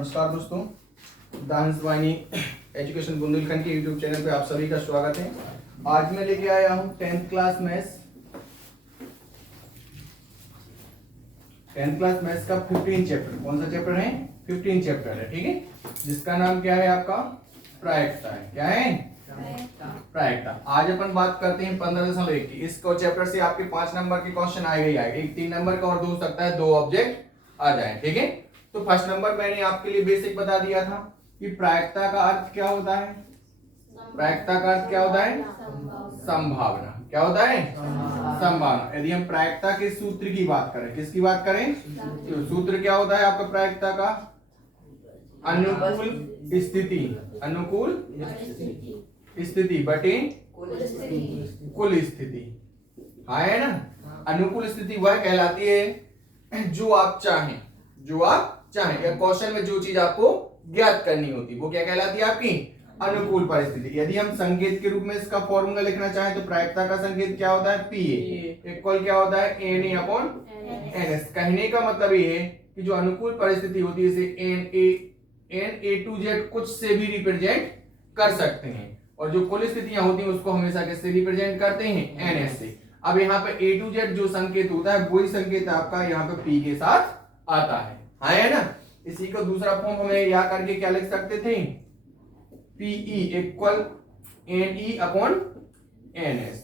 नमस्कार दोस्तों, डांस वाहिनी एजुकेशन बुंदेलखंड के यूट्यूब चैनल पे आप सभी का स्वागत है। आज मैं लेके आया हूँ 10th क्लास मैथ्स का 15 चैप्टर। कौन सा चैप्टर है? 15 चैप्टर है, ठीक है, जिसका नाम क्या है आपका? प्रायिकता है। क्या है? प्रायिकता। आज अपन बात करते हैं 15.1 की। इस चैप्टर से आपके 5 नंबर के क्वेश्चन आएगा ही आएगा। एक 3 नंबर का और हो सकता है 2 ऑब्जेक्ट आ जाए, ठीक है। तो फर्स्ट नंबर मैंने आपके लिए बेसिक बता दिया था कि प्रायिकता का अर्थ क्या होता है। प्रायिकता का अर्थ क्या होता है? संभावना। क्या होता है? संभावना। यदि हम प्रायिकता के सूत्र की बात करें, किसकी बात करें? तो सूत्र क्या होता है आपका प्रायिकता का? अनुकूल स्थिति। अनुकूल स्थिति बटे कुल स्थिति। हाँ है ना। अनुकूल स्थिति वह कहलाती है जो आप चाहें, या क्वेश्चन में जो चीज आपको ज्ञात करनी होती, वो क्या कहलाती है? आपकी अनुकूल परिस्थिति। यदि हम संकेत के रूप में इसका फॉर्मूला लिखना चाहें तो प्रायिकता का संकेत क्या होता है? PA इक्वल क्या होता है? Na upon NS। कहने का मतलब ये है कि जो अनुकूल परिस्थिति होती है इसे NA to Z कुछ से भी रिप्रेजेंट कर सकते हैं, और जो कुल स्थितियां होती हैं उसको हमेशा किससे रिप्रेजेंट करते हैं? NS से। अब यहाँ पे A to Z जो संकेत होता है वही संकेत आपका यहाँ पे P के साथ आता है। हाँ है ना। इसी को दूसरा फॉर्म हमें या करके क्या लिख सकते थे? PE equal NE upon NS।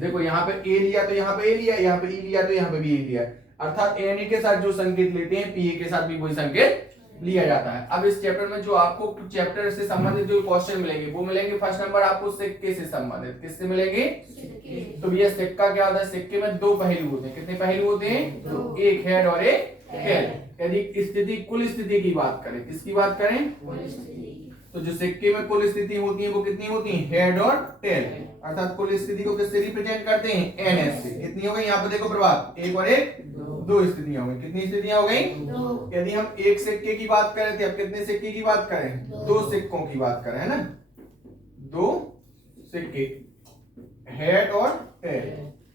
देखो यहाँ पे A लिया तो यहाँ पे A लिया, यहाँ पे E लिया तो यहाँ पे भी A लिया, अर्थात NE के साथ जो संकेत लेते हैं PA के साथ भी वही संकेत लिया जाता है। अब इस चैप्टर में जो आपको चैप्टर से संबंधित जो क्वेश्चन मिलेंगे वो मिलेंगे फर्स्ट नंबर आपको सिक्के से संबंधित। किससे मिलेंगे? तो भैया सिक्का क्या होता है? सिक्के में 2 पहलू होते हैं। कितने पहलू होते हैं? एक हेड और एक टेल। यदि स्थिति कुल स्थिति की बात करें, किसकी बात करें? तो जो सिक्के में कुल स्थिति होती है वो कितनी होती है? हेड और टेल। अर्थात कुल स्थिति को किससे रिप्रेजेंट करते हैं? NS से। कितनी हो गई यहाँ पे? देखो प्रभात, एक और एक 2 स्थितियां हो गई। कितनी स्थितियां हो गई? यदि हम एक सिक्के की बात करें थे, अब कितने सिक्के की बात करें? 2 सिक्कों की बात करें, है ना। 2 सिक्के, हेड और टेल।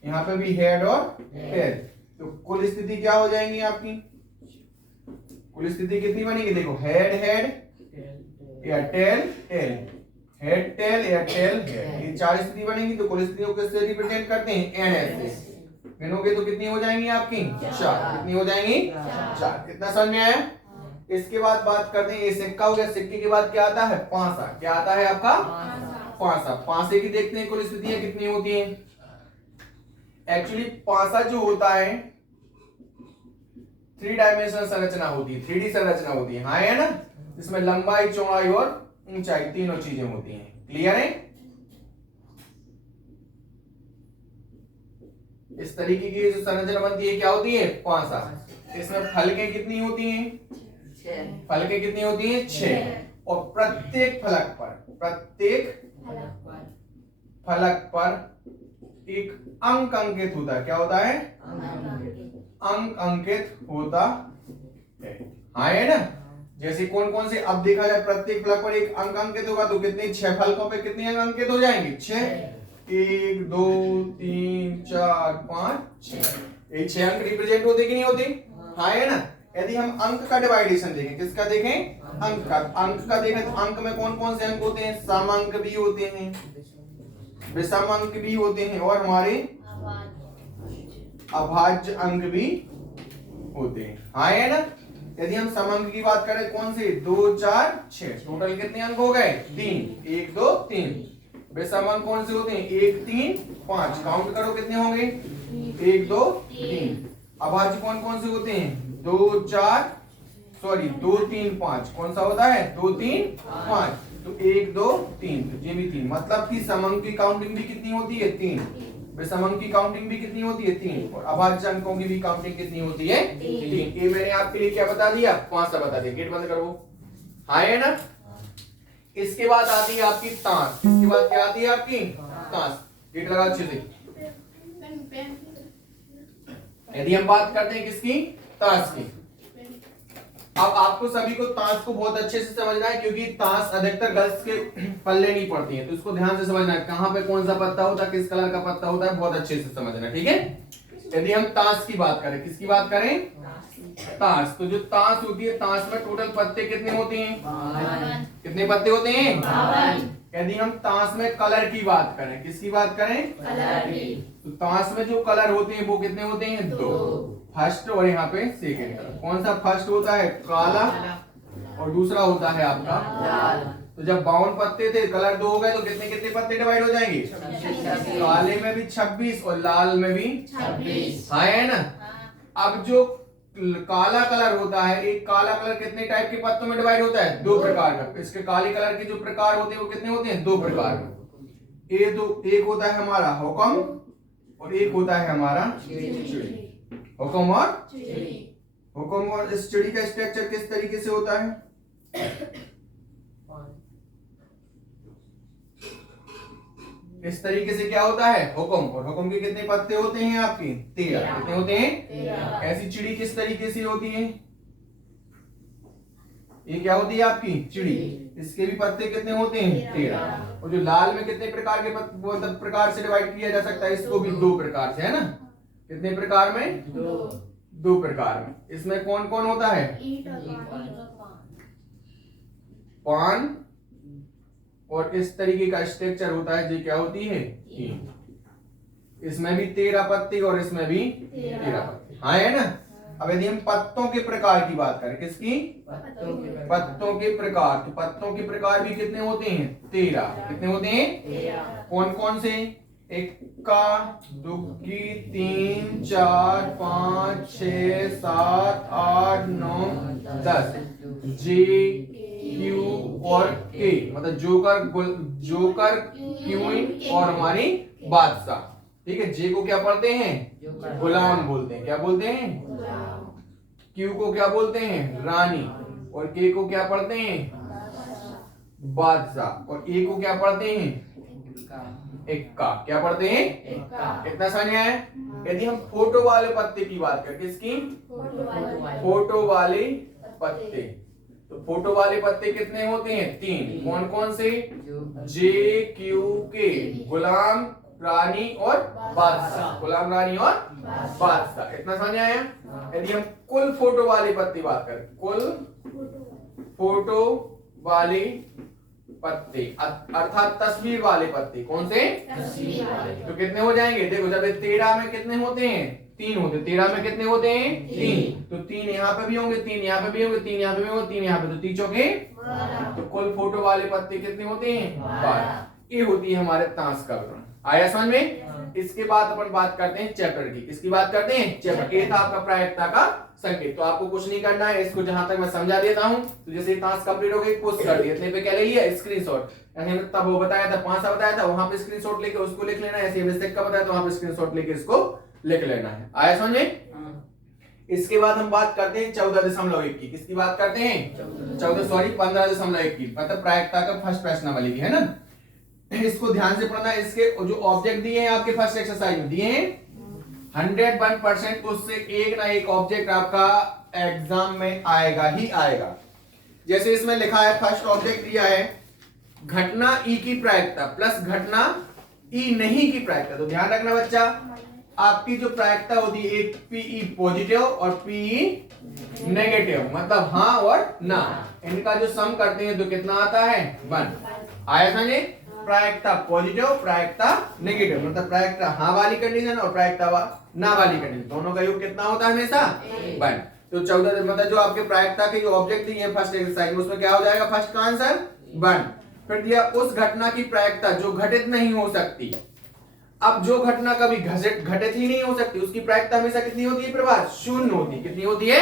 यहाँ पे भी हेड और टेल। तो कुल स्थिति क्या हो जाएंगी आपकी? कुल स्थिति कितनी बनेगी? देखो हेड हेड या टेल टेल, हेड टेल या टेल हेड, ये 4 स्थिति बनेगी। तो कुल स्थितियों को किससे रिप्रेजेंट करते हैं? NS से। गिनोगे तो कितनी हो जाएंगी आपकी? 4। कितनी हो जाएंगी? 4। कितना समझ में आया? इसके बाद बात करते हैं, ये सिक्का हो गया। सिक्के के बाद क्या आता है? पांसा। क्या आता है आपका? पांसा। पांसे की देखते हैं कुल स्थितियां कितनी होती हैं। एक्चुअली पांसा जो होता है 3 डायमेंशनल संरचना होती है, 3D संरचना होती है। हाँ है ना। इसमें लंबाई, चौड़ाई और ऊंचाई तीनों चीजें होती हैं। क्लियर है? इस तरीके की जो संरचना बनती है क्या होती है? पांसा। इसमें फलकें कितनी होती हैं? 6। फलकें कितनी होती हैं? 6। और प्रत्येक फलक पर एक अंक अंकित होता है। क्या होता है? अंक अंकित होता है। हाँ है ना। जैसे कौन कौन से, अब देखा जाए प्रत्येक फलक पर एक अंक अंकित होगा तो कितने? 6 फलकों पे कितने अंक अंकित हो जाएंगे? 6। 1 2 3 4 5 6। ये 6 अंक रिप्रेजेंट होते कि नहीं होते? हाँ है ना। यदि हम अंक का डिवाइडेशन देखें, किसका देखें? अंक का देखें तो अंक में कौन कौन से अंक होते हैं? सम अंक भी होते हैं, विषम अंक भी होते हैं, और हमारे अभाज्य अंक भी होते हैं। हाँ है ना। यदि हम सम अंक की बात करें, कौन से? 2 4 6, टोटल कितने अंक हो गए? 3। 1 2 3। विषम अंक कौन से होते हैं? 1 3 5। काउंट करो कितने होंगे? 1 2 3। अभाज्य कौन कौन से होते हैं? 2 3 5। कौन सा होता है? 2 3 5। तो 1 2 3, तो ये भी 3। मतलब कि सम अंक की काउंटिंग भी कितनी होती है? 3। विषम अंक की काउंटिंग भी कितनी होती है? 3। और अभाज्य अंकों की भी काउंटिंग कितनी होती है? 3। ये मैंने आपके लिए क्या बता दिया? 5 बता दिया। गेट बंद करो। हाँ है ना। इसके बाद आती है आपकी ताश। इसके बाद क्या आती है आपकी? ताश। गेट लगा अच्छे से। यदि हम बात करते हैं किसकी? ताश की। अब आपको सभी को ताश को बहुत अच्छे से समझना है, क्योंकि ताश अधिकतर गर्ल्स के पल्ले नहीं पड़ती है, तो इसको ध्यान से समझना है। कहां पे कौन सा पत्ता होता है, किस कलर का पत्ता होता है, बहुत अच्छे से समझना है, ठीक है। यदि हम ताश की बात करें, किसकी बात करें? ताश। तो जो ताश होती है, ताश में टोटल पत्ते कितने होते हैं? कितने पत्ते होते हैं? यदि हम ताश में कलर की बात करें, किसकी बात करें? कलर की। तो ताश में जो कलर होते हैं वो कितने होते हैं? 2। फर्स्ट और यहाँ पे सेकेंड कलर। कौन सा फर्स्ट होता है? काला, और दूसरा होता है आपका लाल। तो जब 52 पत्ते थे, कलर 2 हो गए, तो कितने कितने पत्ते डिवाइड हो जाएंगे? 26। काले में भी 26 और लाल में भी 26। हाँ है ना। अब जो काला कलर होता है, एक काला कलर कितने टाइप के पत्तों में डिवाइड होता है? 2 प्रकार का। इसके काले कलर के जो प्रकार होते हैं वो कितने होते हैं? 2 प्रकार में। एक होता है हमारा हुक्म और एक होता है हमारा चिड़ी। हुक्म और इस चिड़ी का स्ट्रक्चर किस तरीके से होता है? इस तरीके से क्या होता है? हुक्म। और हुक्म के कितने पत्ते होते हैं आपके? 13। कितने होते हैं? ऐसी चिड़ी किस तरीके से होती है? ये क्या होती है आपकी? चिड़ी। इसके भी पत्ते कितने होते हैं? 13। और जो लाल में कितने प्रकार के प्रकार से डिवाइड किया जा सकता है? इसको भी 2 प्रकार से, है ना। कितने प्रकार में? 2 प्रकार में। इसमें कौन कौन होता है? पान, और इस तरीके का स्ट्रक्चर होता है जी, क्या होती है? इसमें भी 13 पत्ते और इसमें भी 13 पत्ते, हाँ है ना। अब यदि हम पत्तों के प्रकार की बात करें, किसकी? पत्तों के प्रकार। तो पत्तों के प्रकार भी कितने होते हैं? 13। कितने होते हैं? कौन कौन से? इक्का, दुक्की, 3, 4, 5, 6, 7, 8, 9, 10। जे, क्यू और के, मतलब जोकर, क्वीन और हमारी बादशाह। ठीक है। जे को क्या पढ़ते हैं? गुलाम बोलते हैं। क्या बोलते हैं? क्यू को क्या बोलते हैं? रानी। और के को क्या पढ़ते हैं? बादशाह। और ए को क्या पढ़ते हैं? इक्का। क्या पढ़ते हैं? इतना समझ आया? यदि हम फोटो वाले पत्ते की बात करें, किसकी? फोटो वाले पत्ते। तो फोटो वाले पत्ते कितने होते हैं? 3। कौन कौन से? जे, क्यू, के। गुलाम, रानी और बादशाह। गुलाम, रानी और बादशाह। इतना समझ आया? यदि हम कुल फोटो वाले पत्ते बात करें, कुल फोटो वाले पत्ते अर्थात तस्वीर वाले पत्ते, कौन से? तस्वीर वाले। तो कितने हो जाएंगे? देखो, जब 13 में कितने होते हैं? 3 होते। 13 में कितने होते हैं? 3। तो 3 यहाँ पे भी होंगे, 3 यहाँ पे भी होंगे, 3 यहाँ पे भी होंगे, 3 यहाँ पे, तो 3 चौके 12। तो कुल फोटो वाले पत्ते कितने होते हैं? 12। ये होती है हमारे ताश का विवरण। आया समझ में? इसके बाद अपन बात करते हैं चैप्टर की। किसकी बात करते हैं? चैप्टर। ये था आपका प्रायिकता का संकेत। तो आपको कुछ नहीं करना है, इसको जहां तक मैं समझा देता हूं। तो जैसे ताश कंप्लीट हो गई, पोस्ट कर दिया। इतने पे क्या ले लिया? स्क्रीनशॉट। ऐसे तब वो बताया था, 5 बताया था, वहां पे स्क्रीनशॉट लेके उसको लिख लेना है। ऐसे मिस्टेक का बताया तो वहां पे स्क्रीनशॉट लेके इसको लिख लेना है। आया समझ में? इसके बाद हम बात करते हैं 14.1 की। किसकी बात करते हैं? 15.1 की, मतलब प्रायिकता का फर्स्ट प्रश्नावली की, है ना। इसको ध्यान से पढ़ना। इसके जो ऑब्जेक्ट दिए हैं आपके फर्स्ट एक्सरसाइज में दिए हैं 101%, उससे एक ना एक ऑब्जेक्ट आपका एग्जाम में आएगा ही आएगा। जैसे इसमें लिखा है, फर्स्ट ऑब्जेक्ट दिया है घटना ई की प्रायिकता प्लस घटना ई नहीं की प्रायिकता। तो ध्यान रखना बच्चा, आपकी जो प्रायिकता होती है, एक पीई पॉजिटिव और पीई नेगेटिव, मतलब हाँ और ना, इनका जो सम करते हैं तो कितना आता है? 1। आया समझे? प्रायिकता पॉजिटिव, प्रायिकता नेगेटिव, मतलब प्रायिकता हाँ वाली कंडीशन और प्रायिकता ना वाली कंडीशन, दोनों का योग कितना होता है? हमेशा 1। तो 14, मतलब जो आपके प्रायिकता के जो ऑब्जेक्ट दिए हैं फर्स्ट एक्सरसाइज में, उसमें क्या हो जाएगा? फर्स्ट का आंसर 1। फिर दिया उस घटना की प्रायिकता जो घटित नहीं हो सकती। अब जो घटना कभी घटित ही नहीं हो सकती, उसकी प्रायिकता हमेशा कितनी होती है? प्रभात 0 होती है। कितनी होती है?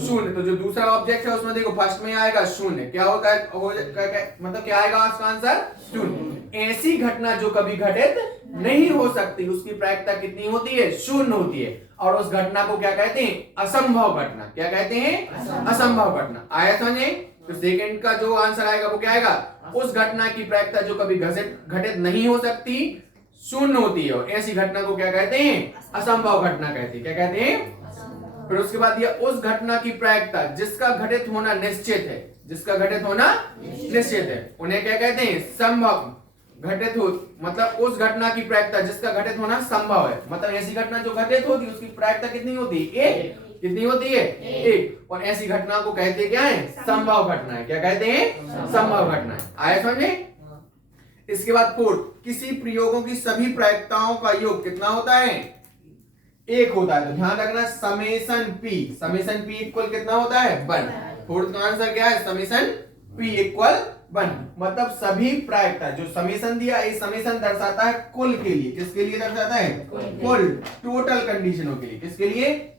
0। तो जो दूसरा ऑब्जेक्ट है उसमें देखो फर्स्ट में आएगा 0। क्या होता है? मतलब क्या आएगा उसका आंसर? 0। ऐसी घटना जो कभी घटित नहीं हो सकती, उसकी प्रायिकता कितनी होती है? 0 होती है। और उस घटना को क्या कहते हैं? असंभव घटना। क्या कहते हैं? असंभव घटना। आया समझे? तो सेकंड का जो आंसर आएगा वो क्या आएगा? उस घटना की प्रायिकता जो कभी घटित नहीं हो सकती, 0 होती है, और ऐसी घटना को क्या कहते हैं? असंभव घटना कहते हैं। क्या कहते हैं? फिर उसके बाद दिया उस घटना की प्रायिकता जिसका घटित होना निश्चित है। जिसका घटित होना निश्चित है, उन्हें क्या कहते हैं? संभव घटित हो, मतलब उस घटना की प्रायिकता जिसका घटित होना संभव है, मतलब ऐसी घटना जो घटित होती है उसकी प्रायिकता कितनी होती है? 1। कितनी होती है? एक। और ऐसी घटना को कहते क्या है? संभव घटनाएं। क्या कहते हैं? संभव घटनाएं। आया समझ में? इसके बाद फोर्थ, किसी प्रयोगों की सभी प्रायिकताओं का योग कितना होता है? एक होता है। तो ध्यान रखना समेशन पी इक्वल कितना होता है? 1। फोर्थ का आंसर क्या है? Summation P equal 1। मतलब सभी प्रायिकता, जो समेशन दिया, ये समेशन दर्शाता है कुल के लिए। किसके लिए दर्शाता है? कुल, टोटल कंडीशनों के लिए। किसके लिए?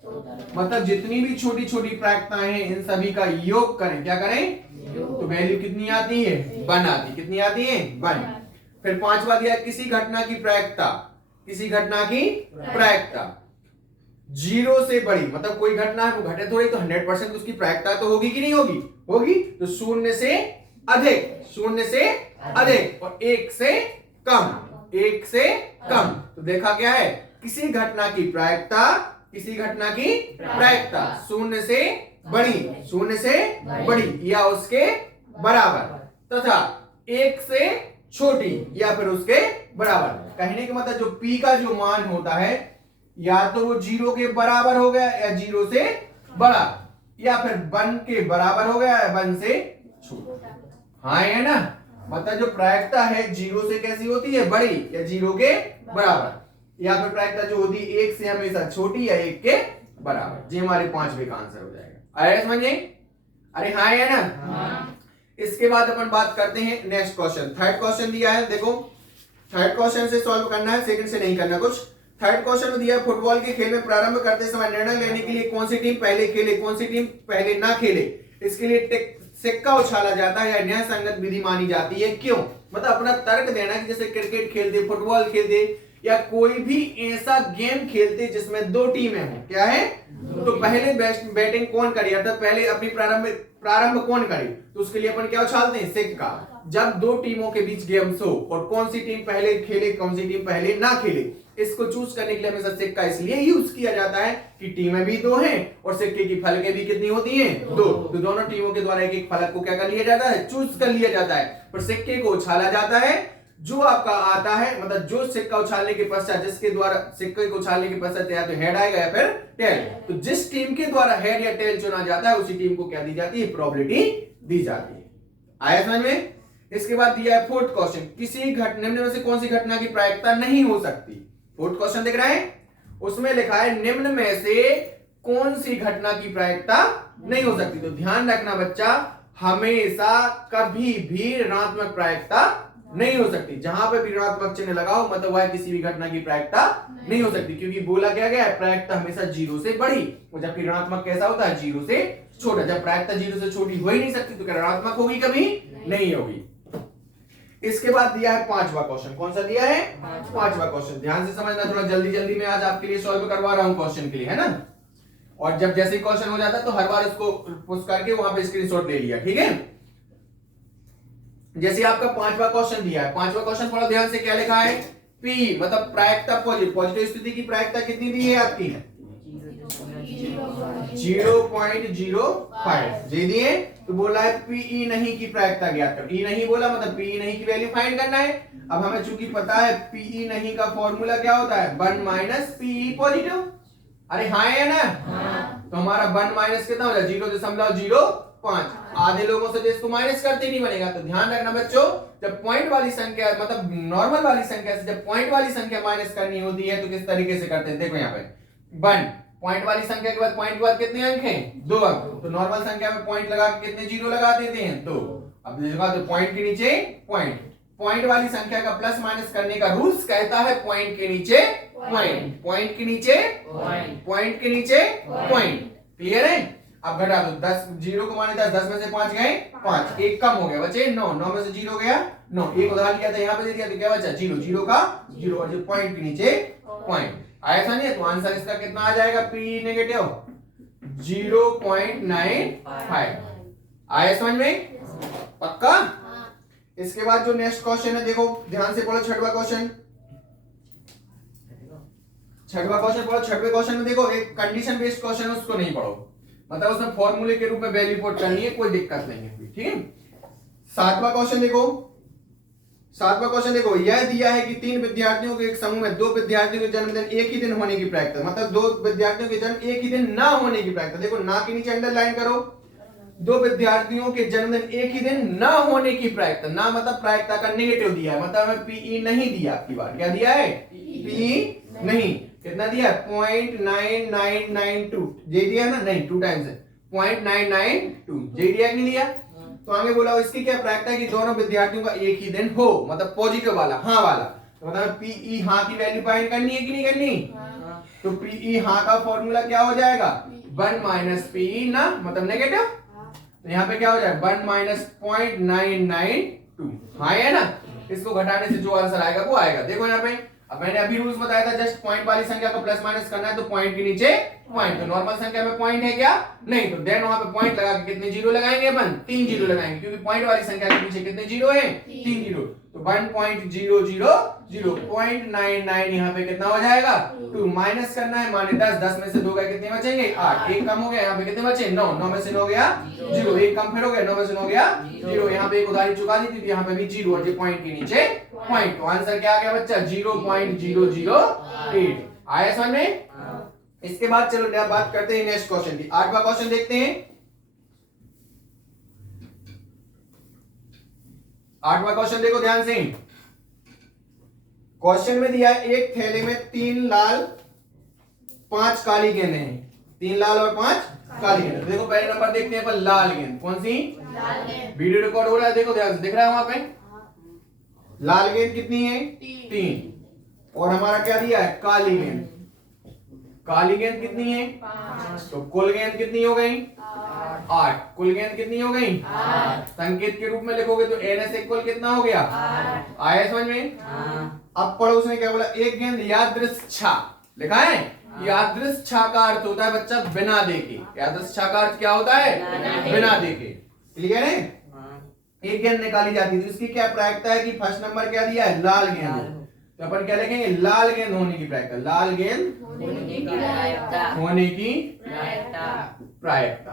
मतलब जितनी भी छोटी छोटी प्रायिकताएं हैं इन सभी का योग करें। क्या करें? तो वैल्यू कितनी आती है? 1 आती। कितनी आती है? 1। फिर पांचवा दिया, किसी घटना की प्रायिकता, किसी घटना की प्रायिकता 0 से बड़ी, मतलब कोई घटना है वो घटे थोड़ी, तो 100% उसकी प्रायिकता तो होगी कि नहीं होगी? होगी। तो 0 से अधिक, 0 से अधिक और 1 से कम, 1 से कम। तो देखा क्या है? किसी घटना की प्रायिकता, किसी घटना की प्रायिकता 0 से बड़ी, 0 से बड़ी या उसके बराबर तथा 1 से छोटी या फिर उसके बराबर। कहने का मतलब जो P का जो मान होता है या तो वो 0 के बराबर हो गया या 0 से बड़ा, या फिर 1 के बराबर हो गया या 1 से छोटा। हाँ है ना? मतलब जो प्रायिकता है 0 से कैसी होती है? बड़ी या 0 के बराबर, या फिर प्रायिकता जो होती है 1 से हमेशा छोटी या 1 के बराबर। ये हमारे पांचवे का आंसर हो जाएगा। आया समझ में? अरे हाँ है ना? इसके बाद अपन बात करते हैं नेक्स्ट क्वेश्चन। थर्ड क्वेश्चन दिया है, देखो थर्ड क्वेश्चन से सॉल्व करना है, सेकंड से नहीं करना कुछ। थर्ड क्वेश्चन में दिया है, फुटबॉल के खेल में प्रारंभ करते समय निर्णय लेने के लिए कौन सी टीम पहले खेले, कौन सी टीम पहले ना खेले, इसके लिए सिक्का उछाला जाता है या न्याय संगत विधि मानी जाती है, क्यों? मतलब अपना तर्क देना है कि जैसे क्रिकेट खेलते, फुटबॉल खेलते या कोई भी ऐसा गेम खेलते जिसमें 2 टीमें हों। क्या है? तो पहले बैटिंग कौन करे, अर्थात पहले अपनी प्रारंभ कौन करे, तो उसके लिए अपन क्या उछालते हैं? सिक्का। जब 2 टीमों के बीच गेम्स हो और कौन सी टीम पहले खेले, कौन सी टीम पहले ना खेले, इसको चूज करने के लिए हमेशा सिक्का इसलिए यूज किया जाता है कि टीमें भी 2 हैं और सिक्के की फलकें भी कितनी होती हैं? 2। तो दोनों टीमों के द्वारा एक एक फलक को क्या कर लिया जाता है? चूज कर लिया जाता है। पर सिक्के को उछाला जाता है, जो आपका आता है, मतलब जो सिक्का उछालने के पश्चात, जिसके द्वारा सिक्के को उछालने के पश्चात या तो हेड आएगा या फिर टेल, तो जिस टीम के द्वारा हेड या टेल चुना जाता है उसी टीम को क्या दी जाती है? प्रोबेबिलिटी दी जाती है। आया समझ में? इसके बाद दिया है फोर्थ क्वेश्चन, किसी निम्न में से कौन सी घटना की प्रायिकता नहीं हो सकती? फोर्थ क्वेश्चन दिख रहा है, उसमें लिखा है निम्न में से कौन सी घटना की प्रायिकता नहीं हो सकती। तो ध्यान रखना बच्चा, हमेशा कभी भी ऋणात्मक प्रायिकता नहीं हो सकती। जहां पे भी ऋणात्मक चिन्ह लगाओ मतलब वह किसी भी घटना की प्रायिकता नहीं हो सकती, क्योंकि बोला क्या गया है? प्रायिकता हमेशा 0 से बड़ी, और जबकि ऋणात्मक कैसा होता है? 0 से छोटा। जब प्रायिकता 0 से छोटी हो ही नहीं सकती तो क्या ऋणात्मक होगी? कभी नहीं होगी। इसके बाद दिया है पांचवा क्वेश्चन। कौन सा दिया है? पांचवा क्वेश्चन। ध्यान से समझना, थोड़ा जल्दी जल्दी में आज आपके लिए सॉल्व करवा रहा हूं क्वेश्चन के लिए, है ना? और जब जैसे ही क्वेश्चन हो जाता है तो हर बार उसको पुश करके वहां पे स्क्रीनशॉट ले लिया, ठीक है? जैसे आपका पांचवा क्वेश्चन दिया है, पांचवा क्वेश्चन थोड़ा ध्यान से क्या लिखा है? पी मतलब प्रायिकता पॉजिटिव स्थिति की प्रायिकता कितनी दी है आपकी? 0.05 दे दिए। तो बोला है पीई नहीं की प्रायिकता ज्ञात कर। ई नहीं बोला मतलब पीई नहीं की वैल्यू फाइंड करना है। अब हमें चूंकि पता है पीई नहीं का फॉर्मूला क्या होता है? 1 माइनस पीई पॉजिटिव। अरे हाँ है ना? तो हमारा 1 माइनस कितना हो जाए? 0.05। आधे लोगों से इसको माइनस करते नहीं बनेगा। तो ध्यान रखना बच्चों, जब पॉइंट वाली संख्या मतलब नॉर्मल वाली संख्या से जब पॉइंट वाली संख्या माइनस करनी होती है तो किस तरीके से करते हैं? देखो यहाँ पे 1 पॉइंट वाली संख्या के बाद पॉइंट के बाद कितने अंक हैं? 2 अंक। तो नॉर्मल संख्या में पॉइंट लगा के कितने जीरो लगा देते हैं? 2। अब देखा तो पॉइंट के नीचे पॉइंट वाली संख्या का प्लस माइनस करने का रूल्स कहता है पॉइंट के नीचे पॉइंट के नीचे पॉइंट के नीचे पॉइंट। क्लियर है? अब घटा दो, 10 जीरो को माने 10 10 में से 5 गए 5, एक कम हो गया बचे 9 9 में से 0 गया 9, एक उधार लिया था यहाँ पे दे दिया तो क्या बचा? 0 0 का 0 और जो पॉइंट के नीचे पॉइंट। ऐसा नहीं है तो आंसर इसका कितना आ जाएगा? P negative 0.95। आया समझ में? पक्का? इसके बाद जो नेक्स्ट क्वेश्चन है देखो ध्यान से पढ़ो, छठवां क्वेश्चन। छठवें क्वेश्चन में देखो एक कंडीशन बेस्ड क्वेश्चन है, उसको नहीं पढ़ो, मतलब उसमें फॉर्मूले के रूप में वैल्यू पुट करनी है, कोई दिक्कत नहीं है, ठीक है? सातवां क्वेश्चन देखो, 7वां क्वेश्चन देखो, यह दिया है कि 3 विद्यार्थियों के एक समूह में 2 विद्यार्थियों के जन्मदिन एक ही दिन होने की प्रायिकता, मतलब 2 विद्यार्थियों के जन्म एक ही दिन ना होने की प्रायिकता। देखो ना के नीचे अंडरलाइन करो, 2 विद्यार्थियों के जन्मदिन एक ही दिन ना होने की प्रायिकता। ना मतलब प्रायिकता का नेगेटिव दिया है, मतलब हमें पीई नहीं दिया। आपकी बात क्या दिया है? पीई नहीं। कितना दिया? 0.9992 जे दिया ना, नहीं 2 टाइम्स है, 0.992 जे दिया कि नहीं दिया? तो आगे बोला इसकी क्या प्रायिकता है कि दोनों विद्यार्थियों का एक ही दिन हो, मतलब पॉजिटिव वाला, हाँ वाला। तो मतलब पीई हाँ की वैल्यू फाइंड करनी है कि नहीं करनी? तो पीई हाँ का फॉर्मूला क्या हो जाएगा? 1 माइनस पीई ना, मतलब नेगेटिव। तो यहाँ पे क्या हो जाएगा? 1 माइनस 0.992 हाँ है ना। इसको घटाने से जो आंसर आएगा वो आएगा। देखो यहाँ पे, अब मैंने अभी रूल्स बताया था, जस्ट पॉइंट वाली संख्या को प्लस माइनस करना है तो पॉइंट के नीचे पॉइंट। तो नॉर्मल संख्या में पॉइंट है क्या? नहीं। तो देन वहां पे पॉइंट लगा के कितने जीरो लगाएंगे अपन? 3 जीरो लगाएंगे, क्योंकि पॉइंट वाली संख्या के पीछे कितने जीरो है? 3 जीरो। तो 1.000 0.99 यहाँ पे कितना हो जाएगा? 2 माइनस करना है, माने 10, 10 में से 2 गए कितने बचेंगे? 8। एक कम हो गया, यहाँ पे कितने बचे? 9, 9 में से 9 गया 0। एक कम फिर हो गया, 9 में से 9 गया 0। यहाँ पे एक उधारी चुका दी थी, यहाँ पे भी 0 और पॉइंट के नीचे पॉइंट। तो आंसर क्या आ गया बच्चा? 0.008 आया समझ में? इसके बाद चलो बात करते हैं नेक्स्ट क्वेश्चन की। 8वां क्वेश्चन देखते हैं। 8वां क्वेश्चन देखो ध्यान से। क्वेश्चन में दिया है एक थैले में 3 लाल 5 काली गेंदें हैं। 3 लाल और 5 काली गेंदें। देखो पहले नंबर देखते हैं अपन, लाल गेंद। कौन सी? लाल गेंद। वीडियो रिकॉर्ड हो रहा है, देखो ध्यान से, दिख रहा है वहां पे? लाल गेंद कितनी है? 3। और हमारा क्या दिया है? काली गेंद। काली गेंद कितनी है? 5। तो कुल गेंद कितनी हो गई? 8। कुल गेंद कितनी हो गई? 8। संकेत के रूप में लिखोगे तो एनएस इक्वल कितना हो गया? 8। आया समझ में? अब पढ़ो, उसने क्या बोला? एक गेंद यादृच्छा लिखा है। यादृच्छा का अर्थ होता है बच्चा बिना देखे। यादृच्छा का अर्थ क्या होता है? बिना देखे। क्लियर है? एक गेंद निकाली जाती है तो इसकी क्या प्रायिकता है कि फर्स्ट नंबर क्या दिया है? लाल गेंद। तो अपन क्या लिखेंगे? लाल गेंद होने की प्रायिकता। लाल गेंद होने की प्रायिकता।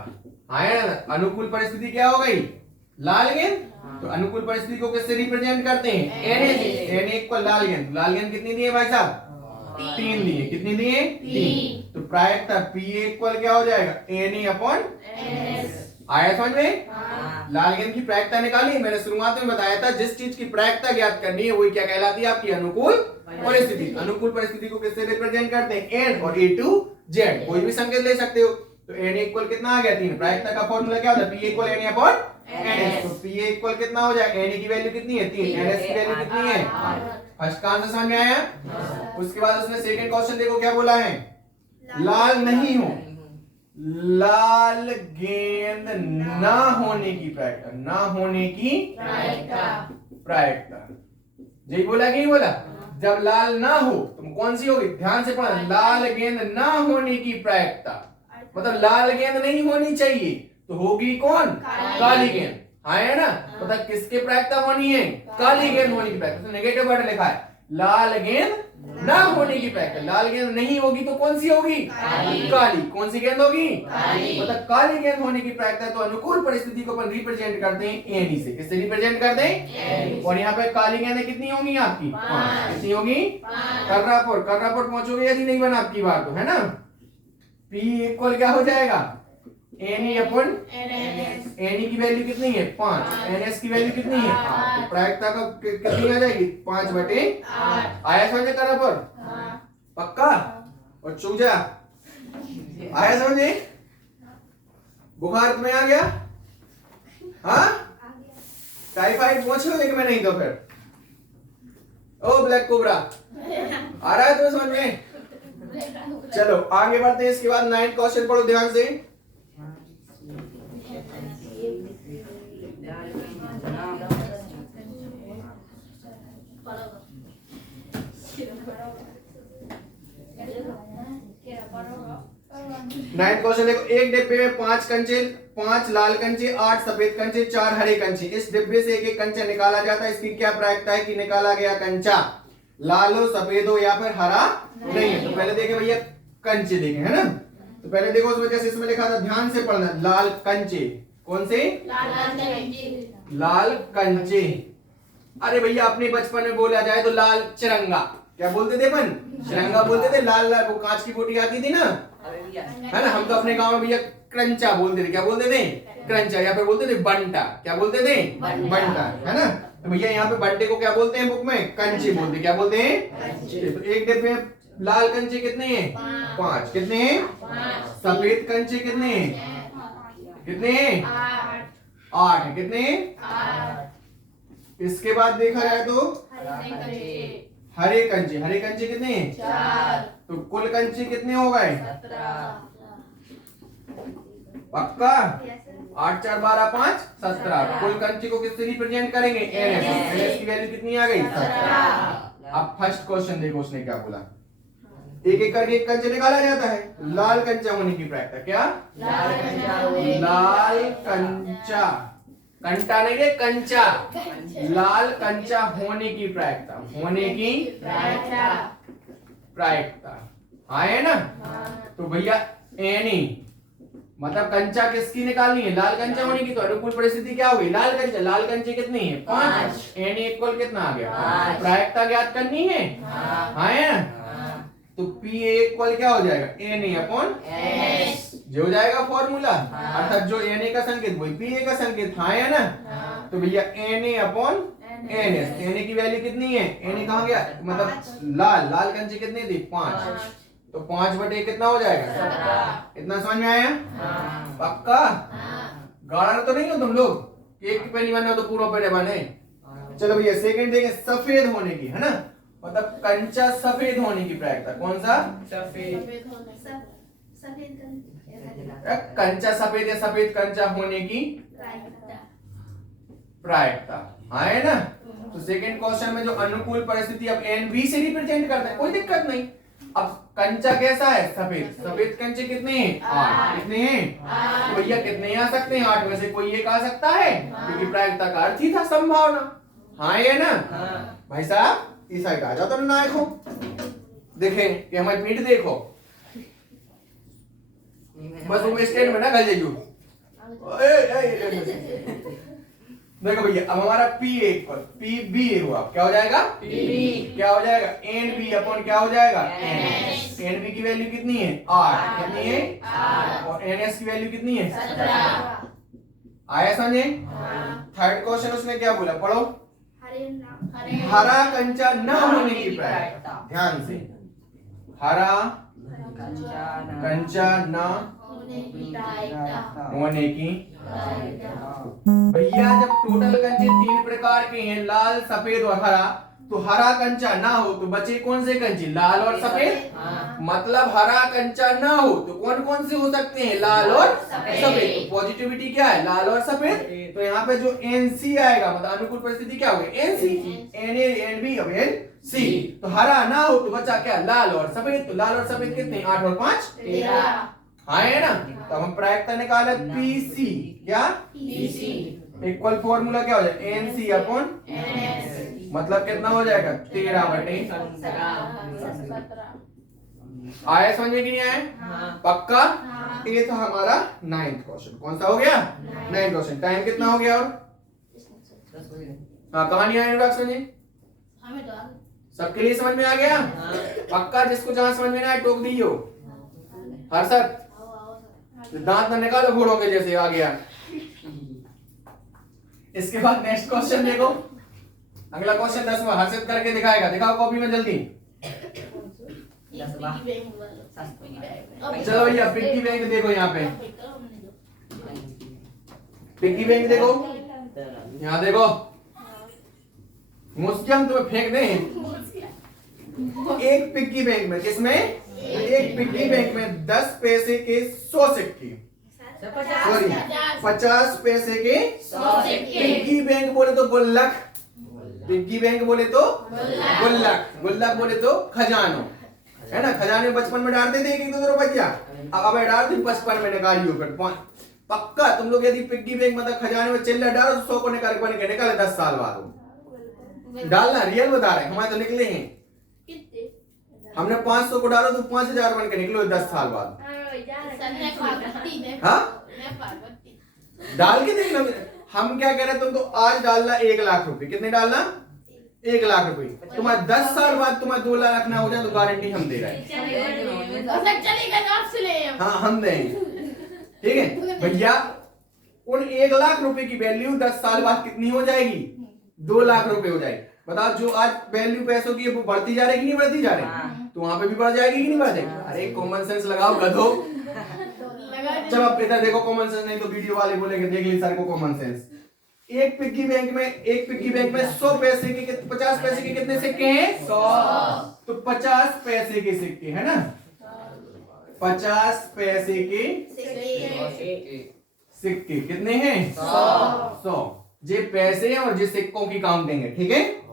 अनुकूल परिस्थिति क्या हो गई? लाल गेंद। तो अनुकूल परिस्थिति को किससे रिप्रेजेंट करते हैं? एन से। एन इक्वल लाल गेंद। लाल गेंद कितनी दी है भाई साहब? 3 दी है। कितनी दी है? 3। तो प्रायिकता पी इक्वल क्या हो जाएगा? N upon S. आया समझ में? लाल गेंद की प्रायिकता निकाली। मैंने शुरुआत में बताया था, जिस चीज की प्रायिकता ज्ञात करनी है वही क्या कहलाती है? आपकी अनुकूल परिस्थिति। अनुकूल परिस्थिति को किससे रिप्रेजेंट करते हैं? एन और ए टू जेड, कोई भी संकेत ले सकते हो। तो एन इक्वल कितना आ गया? 3। प्रायिकता का फॉर्मूला क्या होता है? P equal N upon N S. तो पी इक्वल कितना हो जाएगा? एन की वैल्यू कितनी है? 3। एनएस की वैल्यू कितनी है? 8। फर्स्ट का आंसर समझ में आया? उसके बाद उसने सेकंड क्वेश्चन देखो क्या बोला है? लाल नहीं हो, लाल गेंद ना होने की प्रायिकता। ना होने की प्रायिकता यही बोला कि नहीं बोला? जब लाल ना हो तो कौन सी होगी? ध्यान से पढ़ना। लाल गेंद ना होने की प्रायिकता मतलब लाल गेंद नहीं होनी चाहिए, तो होगी कौन? काली गेंद। हाँ है ना? मतलब किसके प्रायिकता होनी है? काली गेंद होने की प्रायिकता। तो नेगेटिव वर्ड लिखा है, लाल गेंद ना होने की प्रायिकता। लाल गेंद नहीं होगी तो कौन सी होगी? काली। कौन सी गेंद होगी? मतलब काली गेंद होने की प्रायिकता। तो अनुकूल परिस्थिति को अपन रिप्रेजेंट करते हैं एनी से। किससे रिप्रेजेंट करते हैं? और यहाँ पे काली गेंदें कितनी होंगी आपकी? 5। कितनी होगी? कर्रापुर पहुंचोगे यदि नहीं बना आपकी बात तो, है ना? P इक्वल क्या हो जाएगा? एनी अपॉन एनी की वैल्यू कितनी है? 5। एनएस की वैल्यू कितनी है? 8। तो प्रायिकता का कितनी आ जाएगी? 5/8। आया समझे कर्रापुर? पक्का? और चूजा आया समझे? बुखार तुम्हें आ गया? हाँ? टाइफाइड पहुंच लोगे कि मैं नहीं तो फिर? ओ ब्लैक कोबरा आ रहा है तुम्हें समझ में? चलो आगे बढ़ते हैं। इसके बाद 9th क्वेश्चन पढ़ो ध्यान से। नाइन्थ क्वेश्चन देखो, एक डिब्बे में 5 कंचे, 5 लाल कंचे, 8 सफेद कंचे, 4 हरे कंचे। इस डिब्बे से एक एक कंचा निकाला जाता है। इसकी क्या प्रायिकता है कि निकाला गया कंचा लाल हो, सफेद हो या फिर हरा नहीं है? तो पहले देखे भैया कंचे देखे, है ना? तो पहले देखो उसमें जैसे इसमें लिखा था, ध्यान से पढ़ना। लाल कंचे। कौन से? लाल कंचे। अरे भैया अपने बचपन में बोला जाए तो लाल चिरंगा, क्या बोलते थे अपन? चिरंगा बोलते थे। लाल लाल वो कांच की बोटी आती थी ना, है ना। हम तो अपने गांव में भैया क्रंचा बोलते थे, क्या बोलते थे? क्रंचा। या फिर बोलते थे बंटा, क्या बोलते थे? बंटा, है ना। तो भैया यहाँ पे बंटे को क्या बोलते हैं बुक में? कंचे बोलते, क्या बोलते हैं? तो एक डिब्बे में लाल कंचे कितने हैं? 5। कितने हैं? सफेद कंचे कितने हैं? कितने हैं? 8 है। कितने हैं? इसके बाद देखा जाए तो हरे कंचे, हरे कंचे कितने हैं? 4। तो कुल कंचे कितने हो गए? 17। पक्का? 8 4 12 5 17। कुल कंचे को किससे रिप्रेजेंट करेंगे? एनएस। एनएस की वैल्यू कितनी आ गई? 17। अब फर्स्ट क्वेश्चन देखो उसने क्या बोला। एक एक करके एक कंचा निकाला जाता है। लाल कंचा होने की प्रायिकता क्या? लाल कंचा, कंटा नहीं रे, कंचा। लाल कंचा होने की प्रायिकता, होने की प्रायिकता आए ना। तो भैया एनी मतलब कंचा किसकी निकालनी है? लाल कंचा होने की। तो अनुकूल परिस्थिति क्या होगी? लाल कंचा। लाल कंचे कितनी है? 5। एनी इक्वल कितना आ गया? 5। प्रायिकता ज्ञात करनी है, हाँ है ना। तो पी इक्वल क्या हो जाएगा? N A upon S. जो हो जाएगा फॉर्मूला, अर्थात जो एन ए का संकेत वही पी ए का संकेत, हाँ है ना। तो भैया N A upon N S. N A की वैल्यू कितनी है? एन ए कहाँ गया? मतलब लाल, लाल कंचे कितने थे? 5। तो 5 बटे कितना हो जाएगा? 17। इतना समझ में आया? पक्का? गाड़ा तो नहीं हो तुम लोग? एक पे नहीं बना तो पूरा पे बने। चलो भैया सेकंड देखें, सफेद होने की, है ना। मतलब कंचा सफेद होने की प्रायिकता। कौन सा? सफेद। कंचा सफेद या सफेद कंचा होने की प्रायिकता, हाँ है ना। तो सेकंड क्वेश्चन में जो अनुकूल परिस्थिति अब एन बी से रिप्रेजेंट करते हैं, कोई दिक्कत नहीं। अब कंचा कैसा है? सफेद। सफेद कंचे कितने हैं? 8। कितने हैं? तो भैया कितने आ सकते हैं? 8 में से कोई एक आ सकता है, क्योंकि प्रायिकता का अर्थ ही था संभावना, हाँ है ना। भाई साहब इस साइड आ जाओ तो नायक हो, देखें कि हमारी पीठ देखो, बस वो स्टैंड में ना गल जाइयो। देखो भैया अब हमारा पी इक्वल पी बी हुआ, क्या हो जाएगा? क्या हो जाएगा? एन बी अपॉन क्या हो जाएगा? एन बी की वैल्यू कितनी है? 8। कितनी है? और एन एस की वैल्यू कितनी है? 17। आया समझे? थर्ड क्वेश्चन उसने क्या बोला, पढ़ो। हरा कंचा न होने की प्रायिकता, ध्यान से, हरा कंचा न होने की। भैया जब टोटल कंचे 3 प्रकार के हैं, लाल सफेद और हरा, तो हरा कंचा ना हो तो बचे कौन से कंचे? लाल और सफेद। मतलब हरा कंचा ना हो तो कौन कौन से हो सकते हैं? लाल और सफेद। तो पॉजिटिविटी क्या है? लाल और सफेद। तो यहाँ पे जो एनसी आएगा मतलब अनुकूल परिस्थिति क्या होगी? N C. N A N B अब एन सी। तो हरा ना हो तो बचा क्या? लाल और सफेद। तो लाल और सफेद कितने? 8 और 5 13। हाँ है ना। तो हम प्रायिकता निकाले पीसी, क्या? इक्वल फॉर्मूला क्या हो जाएगा? एनसी अपॉन मतलब कितना हो जाएगा? 13 बटे 17। आया समझे कि नहीं आया? पक्का? ये था हमारा 9th क्वेश्चन। कौन सा हो गया? 9th question. टाइम कितना हो गया? और हाँ कहानी आया अनुराग समझे? सबके लिए समझ में आ गया? पक्का? जिसको जहां समझ में ना आए टोक दियो। हर्षद दांत ना निकालो घोड़ों के जैसे, आ गया। इसके बाद नेक्स्ट क्वेश्चन देखो, अगला क्वेश्चन 10वां हर्षद करके दिखाएगा। दिखाओ कॉपी में जल्दी। चलो भैया पिग्गी बैंक देखो, यहाँ पे पिग्गी बैंक देखो, यहाँ देखो। मुस्किल तुम्हें फेंक दें। एक पिग्गी बैंक में, किसमें? एक पिग्गी बैंक में 10 पैसे के 100 सिक्के, सॉरी 50 पैसे के 100 सिक्के। पिग्गी बैंक बोले तो गुल्लक, पिग्गी बैंक बोले तो गुल्लक, गुल्लक बोले तो खजानो, है ना। खजाने बचपन में डालते थे 1-1 रुपया, अब डाल दी 55 में निकालियो। फिर पक्का तुम लोग यदि पिग्गी बैंक मतलब खजाने में चिल्ला डालो तो 100 को निकाले 10 साल बाद डालना। रियल बता रहे, हमारे तो निकले हैं। हमने 500 को डालो तो 5000 बन के निकलो 10 साल बाद। हाँ डाल के देखना। हम क्या कह रहे हैं, तुम तो आज डालना 1 लाख रुपए। कितने डालना? 1,00,000 रुपए। तुम्हारे 10 साल बाद तुम्हारे 2 लाख ना हो जाए तो गारंटी हम दे रहे हैं। चलेगा ना आपसे ले हाँ हम देंगे, ठीक है भैया। उन 1,00,000 रुपए की वैल्यू 10 साल बाद कितनी हो जाएगी? 2 लाख रुपए हो जाएगी। बताओ जो आज वैल्यू पैसों की है वो बढ़ती जा रही है कि नहीं बढ़ती जा रही? तो वहां पे भी बढ़ जाएगी कि नहीं बढ़ जाएगी? अरे कॉमन सेंस लगाओ गधो। चलो अब इधर देखो कॉमन सेंस, नहीं तो वीडियो वाले बोलेंगे देख ली सर को कॉमन सेंस। एक पिग्गी बैंक में 100 पैसे के 50 पैसे के कितने सिक्के हैं? 100। तो 50 पैसे के सिक्के है ना, 50 पैसे के सिक्के कितने हैं? 100। ये पैसे हैं और ये सिक्कों की काम देंगे, ठीक है।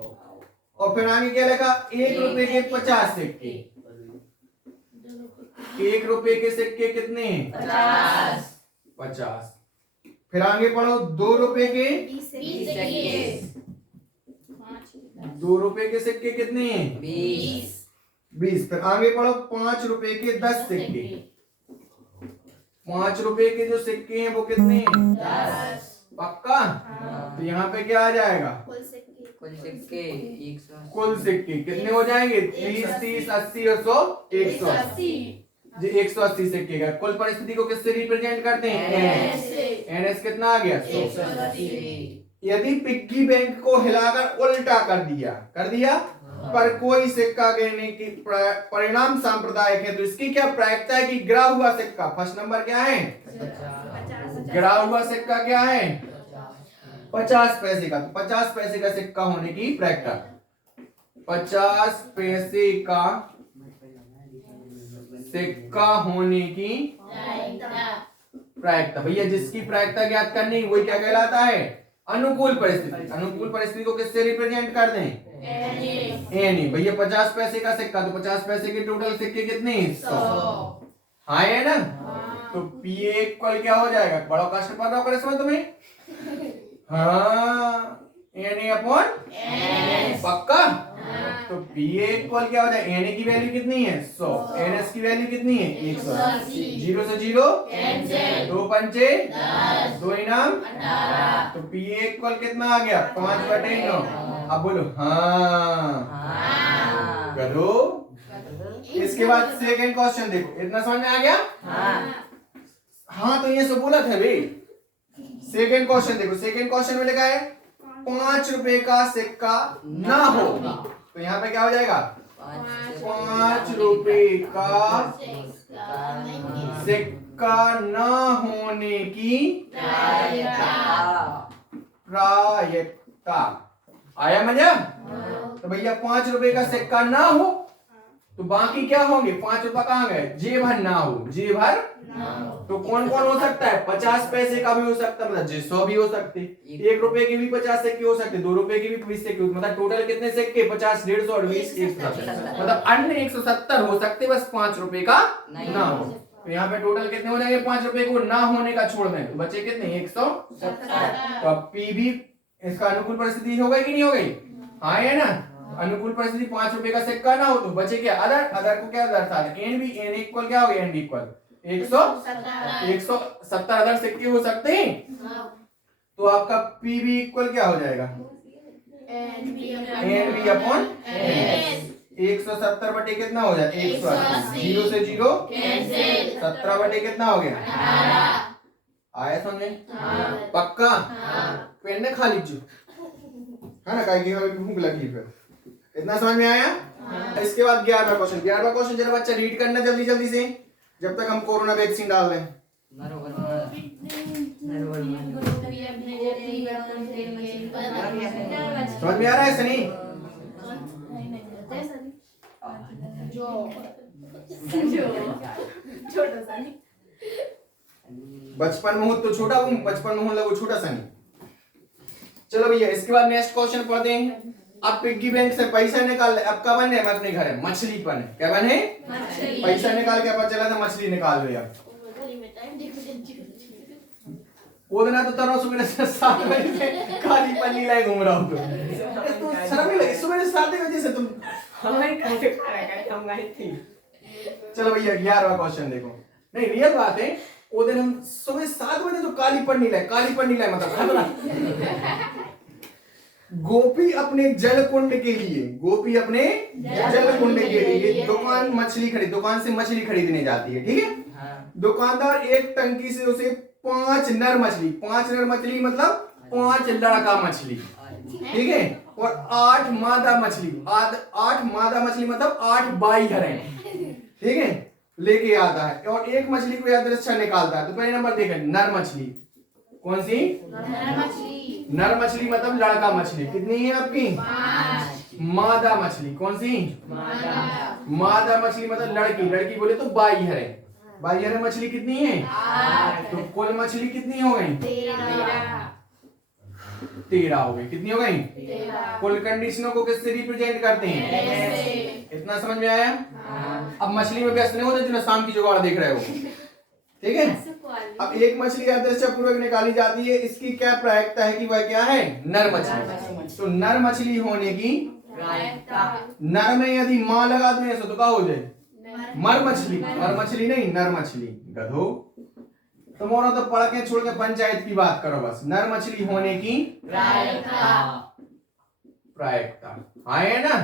और फिर आगे क्या लिखा? 1 रुपए के 50 सिक्के। 1 रुपए के सिक्के कितने हैं? 50। फिर आगे पढ़ो 2 रुपए के 2 रुपए के सिक्के कितने हैं? 20। फिर आगे पढ़ो 5 रुपए के 10 सिक्के। 5 रुपए के जो सिक्के हैं वो कितने हैं? 10। पक्का? तो यहाँ पे क्या आ जाएगा? कुल सिक्के कितने हो जाएंगे? 30, 30, 80 और 100, 180। जी 180 सिक्के का कुल परिस्थिति को किससे रिप्रेजेंट करते हैं? एनएस कितना आ गया? 180। यदि पिग्गी बैंक को हिलाकर उल्टा कर दिया पर कोई सिक्का गिरने की परिणाम सांप्रदायिक है, तो इसकी क्या प्रायिकता है कि गिरा हुआ सिक्का, फर्स्ट नंबर क्या है? गिरा हुआ सिक्का क्या है? 50 पैसे का। तो 50 पैसे का सिक्का होने की प्रायिकता, 50 पैसे का सिक्का होने की प्रायिकता। भैया जिसकी प्रायिकता ज्ञात करनी वही क्या कहलाता है? अनुकूल परिस्थिति। अनुकूल परिस्थिति को किससे रिप्रेजेंट कर दें? एनी। भैया 50 पैसे का सिक्का, तो 50 पैसे के टोटल सिक्के कितने? 100। हाँ है ना? तो पीए इक्वल क्या हो जाएगा? बड़ा कष्ट पड़ रहा होगा इसमें तुम्हें। हाँ एन अपॉन पक्का। तो पीए इक्वल क्या हो जाएगा? एन की वैल्यू कितनी है? 100। एनएस की वैल्यू कितनी है? 180। 0 से 0 2 पंचे 2 इनाम। तो पीए इक्वल कितना आ गया? 5/9। अब बोलो हाँ करो। इसके बाद सेकंड क्वेश्चन देखो, इतना समझ में आ गया? हाँ तो ये सब बोला था भाई। सेकंड क्वेश्चन देखो, सेकंड क्वेश्चन में लिखा है 5 रुपए का सिक्का ना हो, तो यहाँ पे क्या हो जाएगा? 5 रुपए का सिक्का ना होने की प्रायिकता। आया मजा? तो भैया 5 रुपए का सिक्का ना हो तो बाकी क्या होंगे? 5 रुपए कहाँ गए? जे भर ना हो, जे भर तो कौन कौन हो सकता है? 50 पैसे का भी हो सकता है, मतलब 100 भी हो सकते, 1 रुपए के भी 50 सिक्के हो सकते, 2 रुपए के भी 20 सिक्के, मतलब टोटल कितने सिक्के? 50, 150 और 20, 170, मतलब अन्य 170 हो सकते, बस 5 रुपए का ना हो। तो यहाँ पे टोटल कितने हो जाएंगे? 5 रुपए को ना होने का छोड़ दें तो बचे कितने? 170। तो अब पी भी इसका अनुकूल परिस्थिति हो गई कि नहीं हो गई? हाँ है ना? अनुकूल परिस्थिति 5 रुपए का सिक्का ना हो तो बचे क्या? अदर। अदर को क्या दर्शाता है? एन भी। एन इक्वल क्या हो गया? एन भी इक्वल 170 अदर सिक्के हो सकते हैं। तो आपका पी भी इक्वल क्या हो जाएगा? एन बी अपॉन 170 बटे कितना हो जाए? 180। 0 से 0 17 बटे कितना हो गया? आया समझे? पक्का? पेन ने खा लीजिए है ना, कहीं भूख लगी फिर। इतना समझ में आया? इसके बाद 11वां क्वेश्चन। 11वां क्वेश्चन जरा बच्चा रीड करना जल्दी जल्दी से, जब तक हम कोरोना वैक्सीन डाल रहे हैं। समझ में आ रहा है सनी? बचपन में हो तो छोटा हूँ, बचपन में हो लगो छोटा सनी। चलो भैया इसके बाद नेक्स्ट क्वेश्चन पढ़ते हैं। अब पिग्गी बैंक से पैसा निकाल, अब क्या बने? हम अपने घर है मछली बने। क्या बने? पैसा निकाल के पता चला था मछली निकाल लो यार। वो दिन तो तरो सुबह 7 बजे से काली पन्नी लाए घूम रहा हूँ। तो शर्म नहीं लगी? सुबह 7 बजे से तुम चलो भैया 11वां क्वेश्चन देखो। नहीं रियल बात है, वो दिन हम सुबह 7 बजे तो काली पन्नी लाए मतलब खतरा। गोपी अपने जल कुंड के लिए, गोपी अपने जल कुंड के लिए दुकान से मछली खरीदने जाती है, ठीक है। दुकानदार एक टंकी से उसे 5 नर मछली मतलब 5 लड़का मछली, ठीक है, और 8 मादा मछली, 8 मादा मछली मतलब 8 बाई हरें, ठीक है, लेके आता है और एक मछली को यादृच्छा निकालता है। तो पहले नंबर देखें, नर मछली कौन सी? नर मछली मतलब लड़का मछली, कितनी है आपकी? 5। मादा मछली कौन सी? मादा मछली मतलब लड़की बोले तो बाई हरें मछली कितनी है? 8। तो कुल मछली कितनी हो गई? 13 हो गई। कितनी हो गई? 13। कुल कंडीशनों को किससे रिप्रेजेंट करते हैं? इतना समझ में आया? अब मछली में व्यस्त नहीं होता जो शाम की जुगाड़ देख रहे हो, ठीक है। अब एक मछली यादृच्छा पूर्वक निकाली जाती है, इसकी क्या प्रायिकता है कि वह क्या है? नर मछली। तो नर मछली होने की नर में यदि मां लगा दो ऐसा तो क्या हो जाए? मर मछली नहीं, नर मछली। गधो तुम और तो पढ़ के छोड़ के पंचायत की बात करो बस। नर मछली होने की प्रायिकता है ना।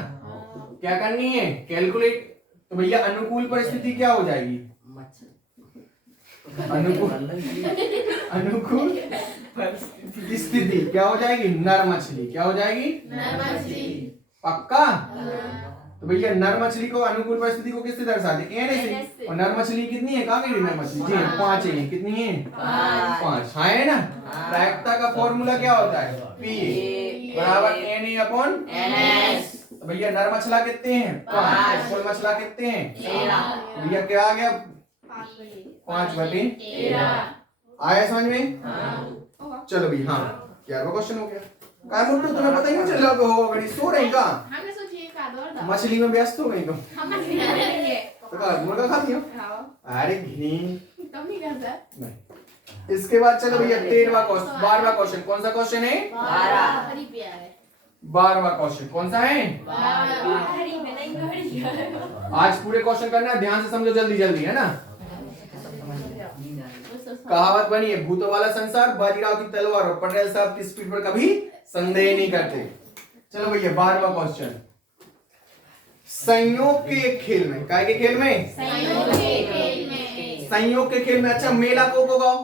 क्या करनी है? कैलकुलेट। तो भैया अनुकूल परिस्थिति क्या हो जाएगी? अनुकूल स्थिति क्या हो जाएगी? नर मछली। क्या हो जाएगी? नर मछली। पक्का? तो भैया नर मछली को अनुकूल परिस्थिति को किससे दर्शाते? एन से। और नर मछली कितनी है? कहाँ गई नर मछली? जी 5 है। कितनी है? 5 है ना। प्रायिकता का फॉर्मूला क्या होता है? पी बराबर एन अपॉन एनएस। तो भैया नर मछला कितने हैं? 5। कुल मछला कितने हैं? 13। भैया क्या आ गया? 5/13 आया समझ में? चलो भाई, हाँ क्या क्वेश्चन हो गया? तो तुम्हें पता ही नहीं चल रहा होगा, बड़ी सो रही का? हमने सोची एक आध और दो। मछली में व्यस्त हो गई तुम? हम मछली खा लेंगे। तो क्या मुर्गा खाती हो? अरे घिनी तुम नहीं कर सकते। नहीं। इसके बाद चलो भैया 13वां क्वेश्चन, 12वां क्वेश्चन। कौन सा क्वेश्चन है? 12। बड़ी प्यार है। 12वां क्वेश्चन कौन सा है? 12। आज पूरे क्वेश्चन करना है, ध्यान से समझो, जल्दी जल्दी, है ना। कहावत बनी है, भूतों वाला संसार, बाजीराव की तलवार और पटेल साहब की स्पीड पर कभी संदेह नहीं करते। चलो भैया 12वां क्वेश्चन। संयोग के खेल में, काय के खेल में? संयोग के खेल में। अच्छा मेला को गाओ।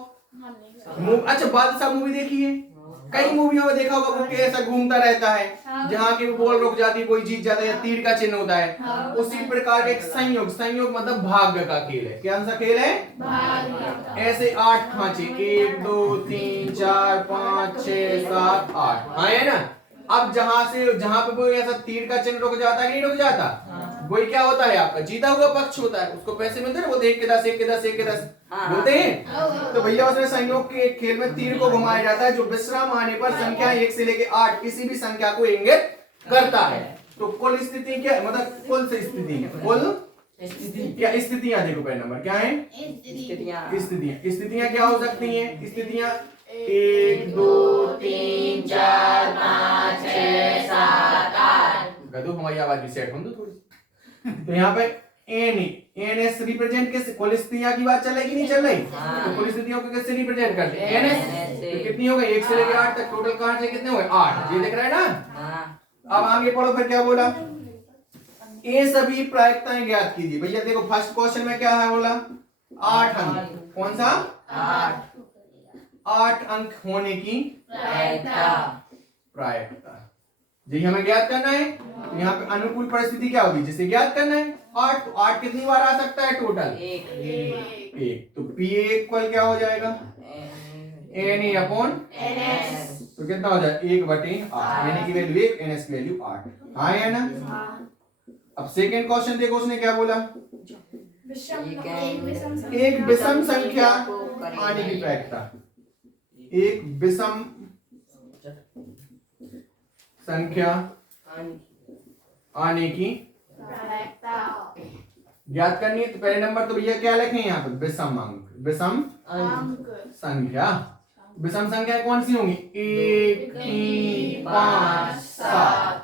अच्छा बादशाह मूवी देखी है? कई मूवियों में देखा होगा, वो कैसा घूमता रहता है, जहाँ की बॉल रुक जाती है कोई जीत जाता है, तीर का चिन्ह होता है। उसी प्रकार एक संयोग मतलब भाग्य का खेल है। क्या सा खेल है? भाग्य। ऐसे 8 खांचे, 1 2 3 4 5 6 7 8, हाँ है ना। अब जहाँ पे कोई ऐसा तीर का चिन्ह रुक जाता है, नहीं रुक जाता, वही क्या होता है? आपका जीता हुआ पक्ष होता है, उसको पैसे मिलते हैं, वो 1 के 10 1 के 10 1 के 10 बोलते हैं। तो भैया उसमें संयोग के एक खेल में तीर को घुमाया जाता है, जो विश्राम आने पर संख्या 1 से लेके 8 किसी भी संख्या को इंगित करता है। तो कुल स्थिति क्या मतलब? कुल से स्थिति, कुल क्या स्थितियां? देखो पहले नंबर क्या है? स्थितियां क्या हो सकती हैं? स्थितियां 1 2 3 4 5 6 7 8। गधो हमारी आवाज भी सेट हो दो थोड़ी। तो यहाँ पे एनएस रिप्रेजेंट किस? कुल स्थितियां की बात चल रही कि नहीं चल रही? तो कुल स्थितियों को किससे रिप्रेजेंट करते हैं? एनएस। तो कितनी हो गई? 1 से लेकर 8 तक टोटल कहां से कितने हुए? 8। ये दिख रहा है ना। अब आगे पढ़ो, फिर क्या बोला? ये सभी प्रायिकताएं ज्ञात कीजिए। भैया देखो फर्स्ट क्वेश्चन में क्या है बोला? 8 अंक। कौन सा? 8 अंक होने की प्रायिकता जी हमें ज्ञात करना है। तो यहाँ पे अनुकूल परिस्थिति क्या होगी जिसे ज्ञात करना है? 8। तो 8 कितनी बार आ सकता है टोटल? 1। तो पी इक्वल क्या हो जाएगा? N upon N S. तो कितना हो जाएगा? 1/8। एन की वैल्यू 1, एनएस की वैल्यू 8। हाँ या ना? अब सेकेंड क्वेश्चन देखो, उसने क्या बोला? एक विषम संख्या आने की प्रायिकता। एक विषम संख्या आने की ज्ञात करनी है। तो पहले नंबर तो भैया क्या लिखें यहाँ पे? विषम अंक, विषम संख्या। विषम संख्या कौन सी होंगी? 1 3 5 7।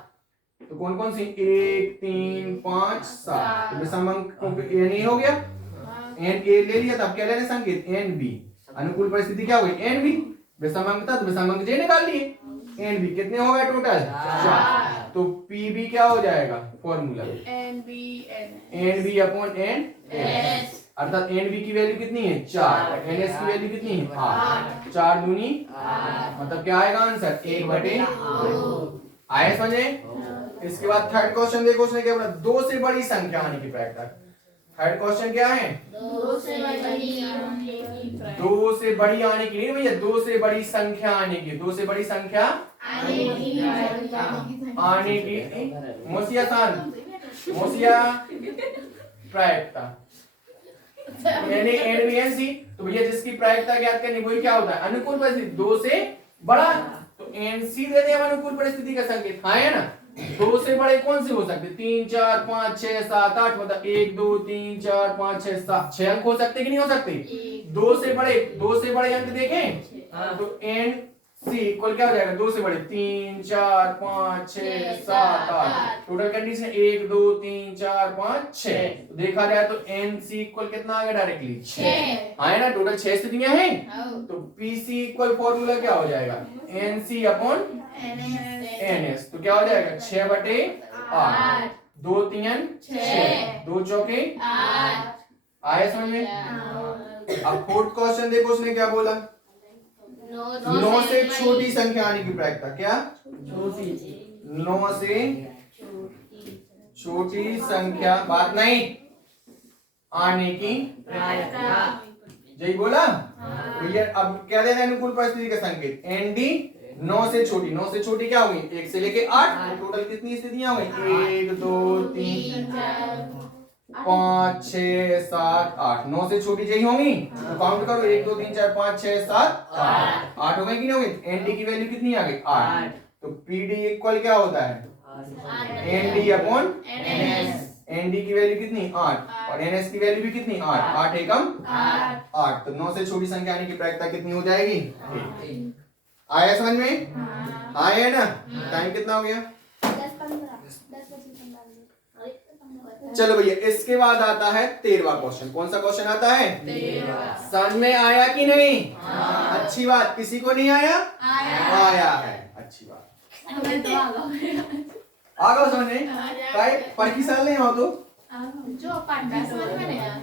तो कौन कौन सी? 1 3 5 7। तो विषम अंक एन ए हो गया, एन ए ले लिया, तब क्या ले रहे संकेत? N B. अनुकूल परिस्थिति क्या हो गई? N B. विषम अंक था तो विषम अंक जे निकाल लिए। एन बी कितने हो गए टोटल? 4। तो पी बी क्या हो जाएगा formula? N B upon N S, अर्थात एन बी की वैल्यू कितनी है? 4। एन एस की वैल्यू कितनी है? 8। 4 दूनी, मतलब क्या आएगा आंसर? 1/2। आया समझे? इसके बाद थर्ड क्वेश्चन देखो, उसने क्या बोला? 2 से बड़ी संख्या आने की प्रायिकता। थर्ड क्वेश्चन क्या है? 2 से बड़ी आने की 2 से बड़ी आने की नहीं भैया, 2 से बड़ी संख्या आने की। 2 से बड़ी संख्या आने की मोसिया सान मोसिया प्रायिकता यानी एनवीएनसी। तो भैया जिसकी प्रायिकता ज्ञात करनी वही क्या होता है? अनुकूल परिस्थिति। 2 से बड़ा, तो एनसी दे दे अनुकूल परिस्थिति का संकेत। हाँ है ना? 2 से बड़े कौन से हो सकते? 3 4 5 6 7 8, मतलब 1 2 3 4 5 6 7 6 अंक हो सकते कि नहीं हो सकते? 2 से बड़े अंक देखें तो एन सी इक्वल क्या हो जाएगा? 2 से बड़े 3 4 5 6 7 8। Total condition 1 2 3 4 5 6। तो देखा जाए तो एन सी इक्वल कितना आ गया? डायरेक्टली 6। हाँ है ना? टोटल 6 स्थितियां हैं। तो पी सी इक्वल फॉर्मूला क्या हो जाएगा? N C upon N S. तो क्या हो जाएगा? 6/8। 2 3 6, 2 चौके 8। आया समझ में? अब फोर्थ क्वेश्चन देखो, उसने क्या बोला? 9 से छोटी संख्या आने की प्रायिकता। क्या? 9 से छोटी संख्या बात नहीं आने की प्रायिकता। यही बोला भैया। अब क्या देना है अनुकूल परिस्थिति का संकेत? एन डी 9 से छोटी। 9 से छोटी क्या होगी? 1 से लेके 8। टोटल कितनी स्थितियां हुई? 1 2 3 5 6 7 8। 9 से छोटी यही होंगी, तो काउंट करो 1 2 3 4 5 6 7 8 हो गई कि नहीं हो गई? एनडी की वैल्यू कितनी आ गई? 8। तो पीडी इक्वल क्या होता है? N D upon N S. एनडी की वैल्यू कितनी? 8। और एनएस की वैल्यू भी कितनी? 8। 8 एकम 8। तो 9 से छोटी संख्या आने की प्रायिकता कितनी हो जाएगी? 1। आया समझ में? आया है ना? टाइम कितना हो गया? 10 चलो भैया, इसके बाद आता है 13वां क्वेश्चन। कौन सा क्वेश्चन आता है? 13वां। समझ में आया कि नहीं? अच्छी बात। किसी को नहीं आया? आया है। अच्छी बात। आ गए समझ में? काय पर की साल नहीं हो तो जो पांडा समझ में नहीं आया।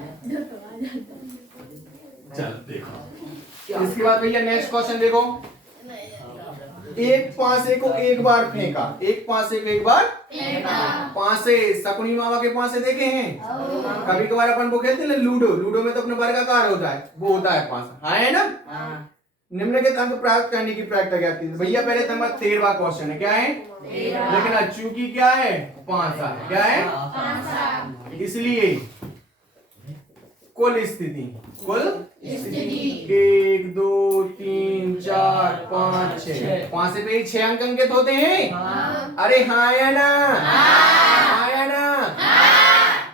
चल देखो, इसके बाद भैया नेक्स्ट क्वेश्चन देखो। एक पासे को एक बार फेंका। एक पासे को एक बार पासे। शकुनी मामा के पासे देखे हैं? कभी कभार अपन वो खेलते हैं लूडो। लूडो में तो अपने वर्गाकार होता है, वो होता है पासा। हाँ है ना? निम्नलिखित अंक प्राप्त करने की प्रायिकता क्या थी? भैया पहले नंबर 13वां क्वेश्चन है। क्या है? लेकिन चूंकि क्या है? पासा। क्या है? इसलिए कुल स्थिति 1 2 3 4 5 6। पासे पे 6 अंक अंकित होते हैं। अरे हाँ या ना? हाँ या ना?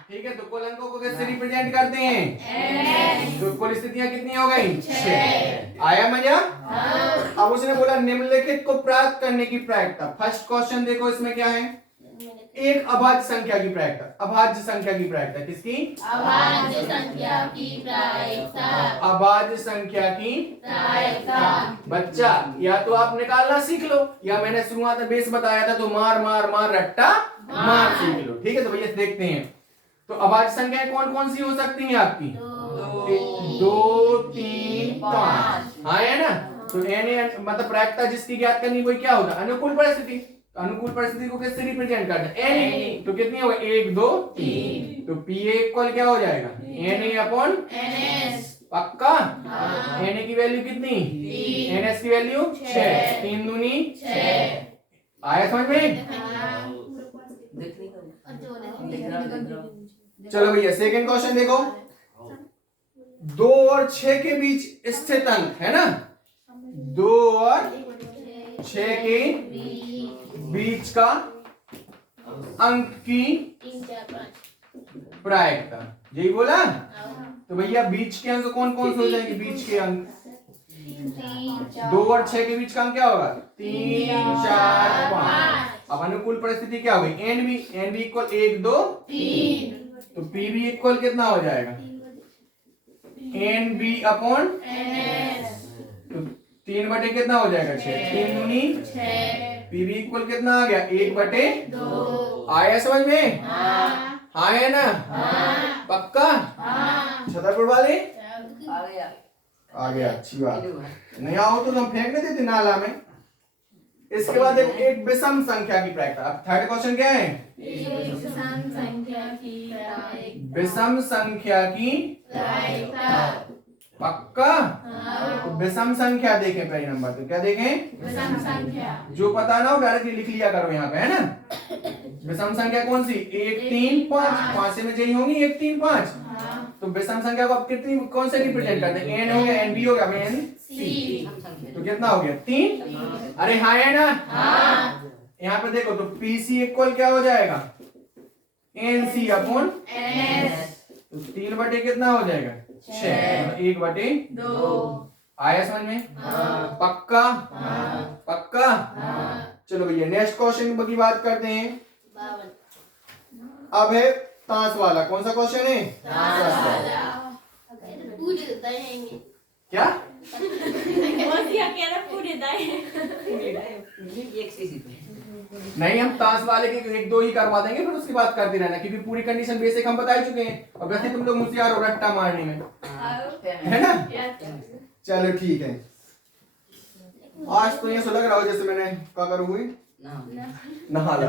ठीक है। तो कुल अंकों को कैसे रिप्रेजेंट करते हैं? तो कुल स्थितियां कितनी हो गई? 6। आया मजा? अब उसने बोला निम्नलिखित को प्राप्त करने की प्रायिकता। फर्स्ट क्वेश्चन देखो, इसमें क्या है? एक अभाज्य संख्या की प्रायिकता। अभाज्य संख्या की प्रायिकता किसकी? अभाज्य संख्या की प्रायिकता। अभाज्य संख्या की प्रायिकता। बच्चा या तो आप निकालना सीख लो, या मैंने शुरुआत में बेस बताया था तो मार मार मार रट्टा मार सीख लो। ठीक है। तो भैया देखते हैं, तो अभाज्य संख्याएं कौन कौन सी हो सकती हैं आपकी? 2 3 5। हाँ है ना? तो एन मतलब प्रायिकता जिसकी ज्ञात करनी वही क्या होता है? अनुकूल परिस्थिति। अनुकूल परिस्थिति को कैसे रिप्रेजेंट करना है? एन। तो कितनी होगा? 1 2 3। तो पी इक्वल क्या हो जाएगा? N A upon N S. पक्का? एन ए की वैल्यू कितनी? 3। एनएस की वैल्यू 6। 3 दूनी 6। आया समझ में? चलो भैया सेकंड क्वेश्चन देखो। 2 और 6 के बीच स्थित अंक है ना? 2 और 6 के बीच का अंक की प्रायिकता। यही बोला? तो भैया बीच के अंक कौन कौन से हो जाएंगे? बीच के अंक 2 और 6 के बीच का अंक क्या होगा? 3 4 5। अब अनुकूल परिस्थिति क्या होगी? N B equal 1 2 3। तो पी बी इक्वल कितना हो जाएगा? N B upon N S. तो 3 बटे कितना हो जाएगा 6, 3 दूनी पीबी इक्वल कितना आ गया 1 बटे 2। आया समझ में? हाँ है ना? पक्का? छतरपुर वाले आ गया, अच्छी बात। नहीं आओ तो हम फेंकने देते नाला में। इसके बाद एक विषम संख्या की प्रायिकता। अब थर्ड क्वेश्चन क्या है? विषम संख्या की प्रायिकता। पक्का? तो विषम संख्या देखें पहले नंबर पे, क्या देखें? विषम संख्या। जो पता ना हो डायरेक्टली लिख लिया करो यहाँ पे, है ना? विषम संख्या कौन सी? 1 3 5, 5 में यही होंगी 1 3 5। तो विषम संख्या को आप कितनी कौन से रिप्रेजेंट करते हैं? एन हो गया, एन बी हो गया, एन सी। तो कितना हो गया 3। अरे हाँ है ना? यहाँ पे देखो तो पी सी इक्वल क्या हो जाएगा? एन सी अपॉन तो 3 बटे कितना हो जाएगा 6, 1 बटे 2। आया समझ में? पक्का? पक्का? चलो भैया नेक्स्ट क्वेश्चन की बात करते हैं। अब है ताश वाला। कौन सा क्वेश्चन है? क्या? नहीं, हम ताश वाले के 1 2 ही करवा देंगे, फिर उसकी बात करते रहना, क्योंकि पूरी कंडीशन बेसिक हम बता ही चुके हैं। और वैसे तुम लोग होशियार हो रट्टा मारने में, है ना? चलो ठीक है। आज तो ये सो लग रहा हो जैसे मैंने क्या करूँ हुई नहा ला।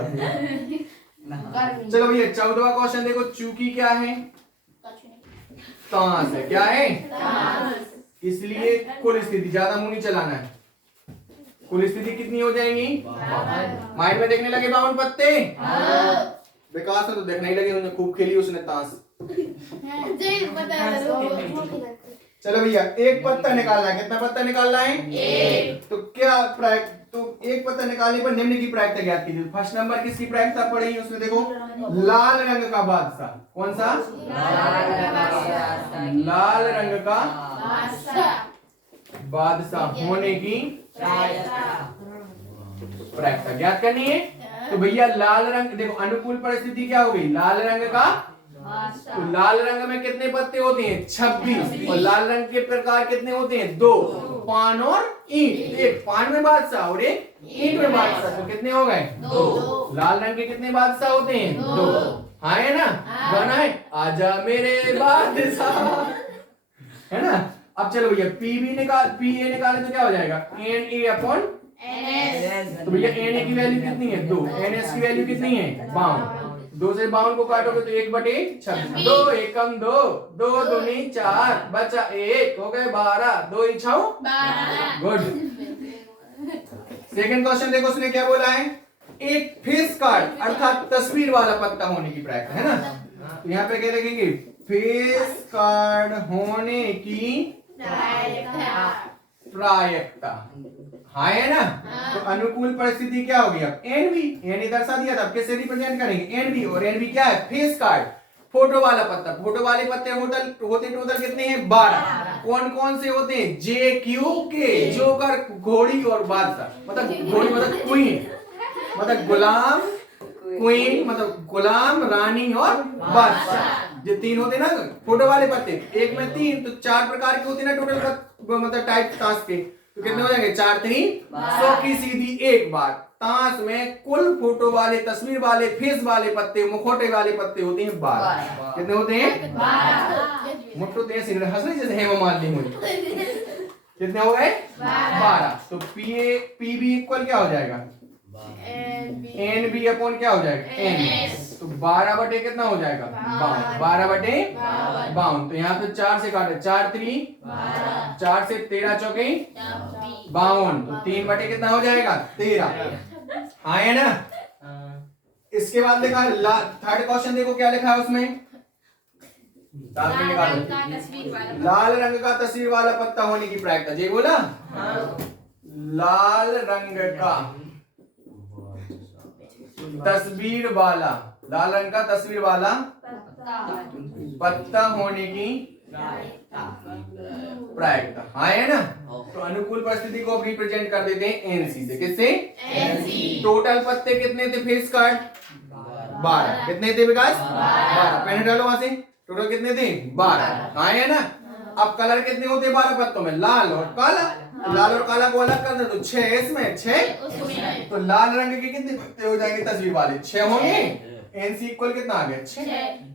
चलो भैया 14वां क्वेश्चन देखो। चूंकि क्या है? ताश है। क्या है? इसलिए कुल स्थिति, ज्यादा मुंह नहीं चलाना है। कुल स्थिति कितनी हो जाएंगी? माइंड में देखने लगे 52 पत्ते। विकास में तो देखने ही लगे, उन्होंने खूब खेली उसने ताश। चलो भैया एक पत्ता निकालना है। कितना पत्ता निकालना है? 1। तो क्या तो एक पत्ता निकालने पर निम्न की प्रायिकता ज्ञात कीजिए। फर्स्ट नंबर किसकी प्रायिकता पड़ेगी उसमें? देखो लाल रंग का बादशाह। कौन सा? लाल रंग का बादशाह होने की प्रायिकता ज्ञात करनी है। तो भैया लाल रंग देखो, अनुकूल परिस्थिति क्या हो गई? लाल रंग का। तो लाल रंग में कितने पत्ते होते हैं? 26। और लाल रंग के प्रकार कितने होते हैं? 2, पान और ईंट। एक पान में बादशाह और एक ईंट में बादशाह, तो कितने हो गए? 2। लाल रंग के कितने बादशाह होते हैं? 2। हाँ है ना? गाना है आजा मेरे बादशाह, है ना? अब चलो भैया पी बी निकाल, पी ए निकाले तो क्या हो जाएगा? एन ए अपॉन तो भैया एन ए की वैल्यू कितनी है? 2। एन एस की वैल्यू कितनी है? 52। 2 से 52 को काटोगे तो 1 बटे 26। 2 एकम 2, 2 दूनी 4, बचा 1, हो गए 12, 2 ही 6 12। गुड। सेकंड क्वेश्चन देखो, उसने क्या बोला है? एक फेस कार्ड अर्थात तस्वीर वाला पत्ता होने की प्रायिकता, है ना? तो यहाँ पे क्या लिखेंगे? फेस कार्ड होने की प्रायिकता। हाँ है ना? तो अनुकूल परिस्थिति क्या होगी? अब एन बी, एन दर्शा दिया था, अब कैसे रिप्रेजेंट करेंगे? एन बी, और एन बी क्या है? फेस कार्ड, फोटो वाला पत्ता। फोटो वाले पत्ते होते टोटल कितने हैं? 12। कौन कौन से होते हैं? जे क्यू के, जोकर, घोड़ी और बादशाह। मतलब घोड़ी मतलब क्वीन, मतलब गुलाम, क्वीन मतलब गुलाम, रानी और बादशाह। जो 3 होते ना फोटो वाले पत्ते, एक में 3 तो 4 प्रकार के होते ना टोटल, मतलब टाइप ताश के। तो कितने हो जाएंगे? 4 3 100 की सीधी एक बार। ताश में कुल फोटो वाले, तस्वीर वाले, फेस वाले पत्ते, मुखौटे वाले पत्ते होते हैं 12। कितने होते हैं? 12। मुट्ठो तो ऐसे हंस रही जैसे हेमा मालिनी हुई। कितने हो गए? 12। तो पी बी इक्वल क्या हो जाएगा? एन बी अपॉन क्या हो जाएगा? एन। तो 12 बटे कितना हो जाएगा? 12 बटे 52। तो यहाँ पे 4 से काटे, 4 3 4 से 13 चौके 52। तो 3 बटे कितना हो जाएगा? 13। हाँ है ना? इसके बाद लिखा है थर्ड क्वेश्चन देखो क्या लिखा है उसमें? लाल रंग का तस्वीर वाला पत्ता होने की प्रायिकता। जी बोला? लाल रंग का तस्वीर वाला, लाल रंग का तस्वीर वाला पत्ता होने की प्रायिकता। हाँ है ना? तो अनुकूल परिस्थिति को रिप्रेजेंट कर देते हैं एनसी से। किससे? एनसी। टोटल पत्ते कितने थे फेस कार्ड? 12। कितने थे विकास? 12। पेन डालो वहां से। टोटल कितने थे? 12। हाँ है ना? अब कलर कितने होते हैं 12 पत्तों में? लाल और काला। लाल और काला को अलग कर दे तो 6 इसमें 6 उसमें तो लाल रंग के कितने पत्ते हो जाएंगे तस्वीर वाले 6 होंगे। एनसी इक्वल कितना आ गया 6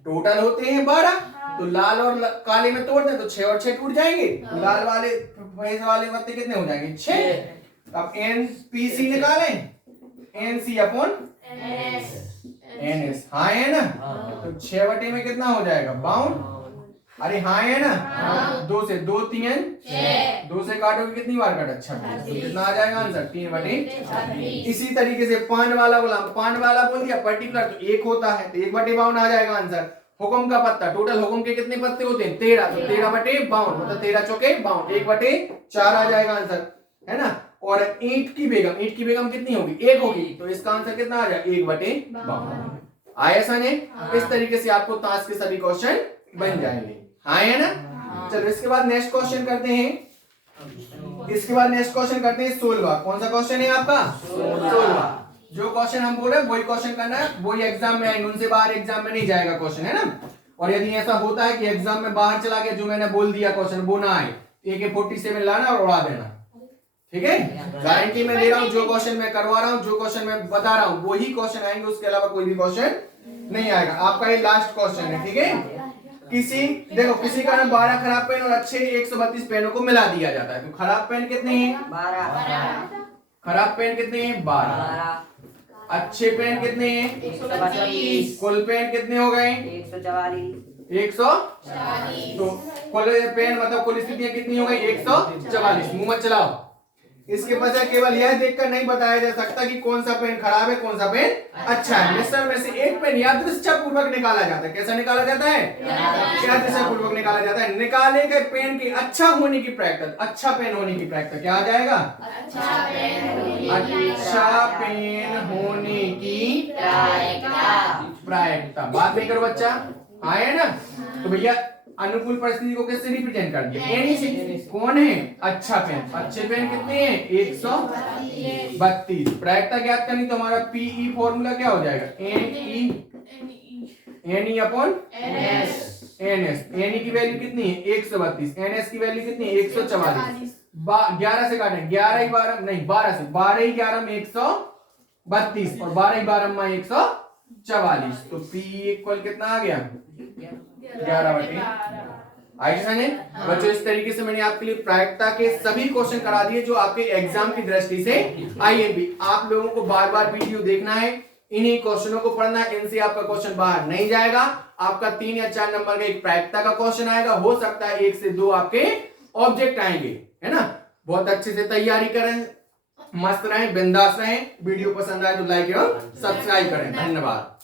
टोटल होते हैं 12 तो लाल और काले में तोड़ दें तो 6 और 6 टूट जाएंगे। लाल वाले भैंस वाले पत्ते कितने हो जाएंगे 6। अब एनपीसी निकालें एनसी अपॉन एनएस हाँ है ना तो 6 बटे में कितना हो जाएगा 52। अरे हाँ है ना 2 से 2 3 2 से काटोगे कितनी बार काटा 26 तो कितना आ जाएगा आंसर 3 बटे। इसी तरीके से पान वाला बोला पान वाला बोल दिया पर्टिकुलर तो 1 होता है तो 1 बटे 52 आ जाएगा आंसर। हुक्म का पत्ता टोटल हुक्म के कितने पत्ते होते हैं 13 तो 13 बटे 52 मतलब 13 चौके 52 1 बटे 4 आ जाएगा आंसर है ना। और ईंट की बेगम कितनी होगी 1 होगी तो इसका आंसर कितना आ जाएगा 1 बटे 52 आया सने। इस तरीके से आपको ताश के सभी क्वेश्चन बन जाएंगे हाँ है ना। चलो इसके बाद नेक्स्ट क्वेश्चन करते हैं। इसके बाद नेक्स्ट क्वेश्चन करते हैं 16वां। कौन सा क्वेश्चन है आपका 16वां। जो क्वेश्चन हम बोल रहे हैं वही क्वेश्चन करना है वही एग्जाम में आएंगे उनसे बाहर एग्जाम में नहीं जाएगा क्वेश्चन है ना। और यदि ऐसा होता है कि एग्जाम में बाहर चला गया जो मैंने बोल दिया क्वेश्चन वो ना आए AK-47 लाना और उड़ा देना ठीक है। गारंटी मैं दे रहा हूँ जो क्वेश्चन मैं करवा रहा हूँ जो क्वेश्चन मैं बता रहा हूँ वही क्वेश्चन आएंगे उसके अलावा कोई भी क्वेश्चन नहीं आएगा। आपका ये लास्ट क्वेश्चन है ठीक है। किसी का 12 खराब पेन और अच्छे 132 पेनों को मिला दिया जाता है तो खराब पेन कितने हैं 12 खराब पेन कितने हैं 12 अच्छे पेन कितने हैं 132 कुल पेन कितने हो गए 144 तो कुल पेन मतलब कुल स्थितियां कितनी हो गई 144। मुंह मत चलाओ। इसके बजाय केवल यह देखकर नहीं बताया जा सकता कि कौन सा पेन खराब है कौन सा पेन अच्छा है। मिश्रण में से एक पेन यादृच्छा पूर्वक निकाला जाता है। कैसा निकाला जाता है यादृच्छा पूर्वक निकाला जाता है। निकाले गए पेन के अच्छा होने की प्रायिकता अच्छा पेन होने की प्रायिकता क्या आ जाएगा अच्छा पेन होने की प्रायिकता। बात नहीं करो बच्चा आए ना। तो भैया अनुकूल परिस्थिति को किससे रिप्रेजेंट कर दिया एनी से। कौन है अच्छा पेन अच्छे पेन कितने हैं 132। प्रायिकता ज्ञात करनी तो हमारा पीई फॉर्मूला क्या हो जाएगा एनई अपॉन एनएस। एनई की वैल्यू कितनी है 132 एनएस की वैल्यू कितनी है 144। 11 से काटें 11 ही 12 नहीं 12 से 12 ही 11 में 132 और 12 ही 12 में 144 तो पी इक्वल कितना आ गया 11 बटे। बच्चों इस तरीके से मैंने आपके लिए प्रायिकता के सभी क्वेश्चन करा दिए जो आपके एग्जाम की दृष्टि से आईएमपी। आप लोगों को बार बार वीडियो देखना है इन्हीं क्वेश्चनों को पढ़ना है। इनसे आपका क्वेश्चन बाहर नहीं जाएगा। आपका 3 या 4 नंबर का एक प्रायिकता का क्वेश्चन आएगा हो सकता है 1 से 2 आपके ऑब्जेक्ट आएंगे है ना। बहुत अच्छे से तैयारी करें मस्त रहें बिंदास रहें। वीडियो पसंद आए तो लाइक एवं सब्सक्राइब करें। धन्यवाद।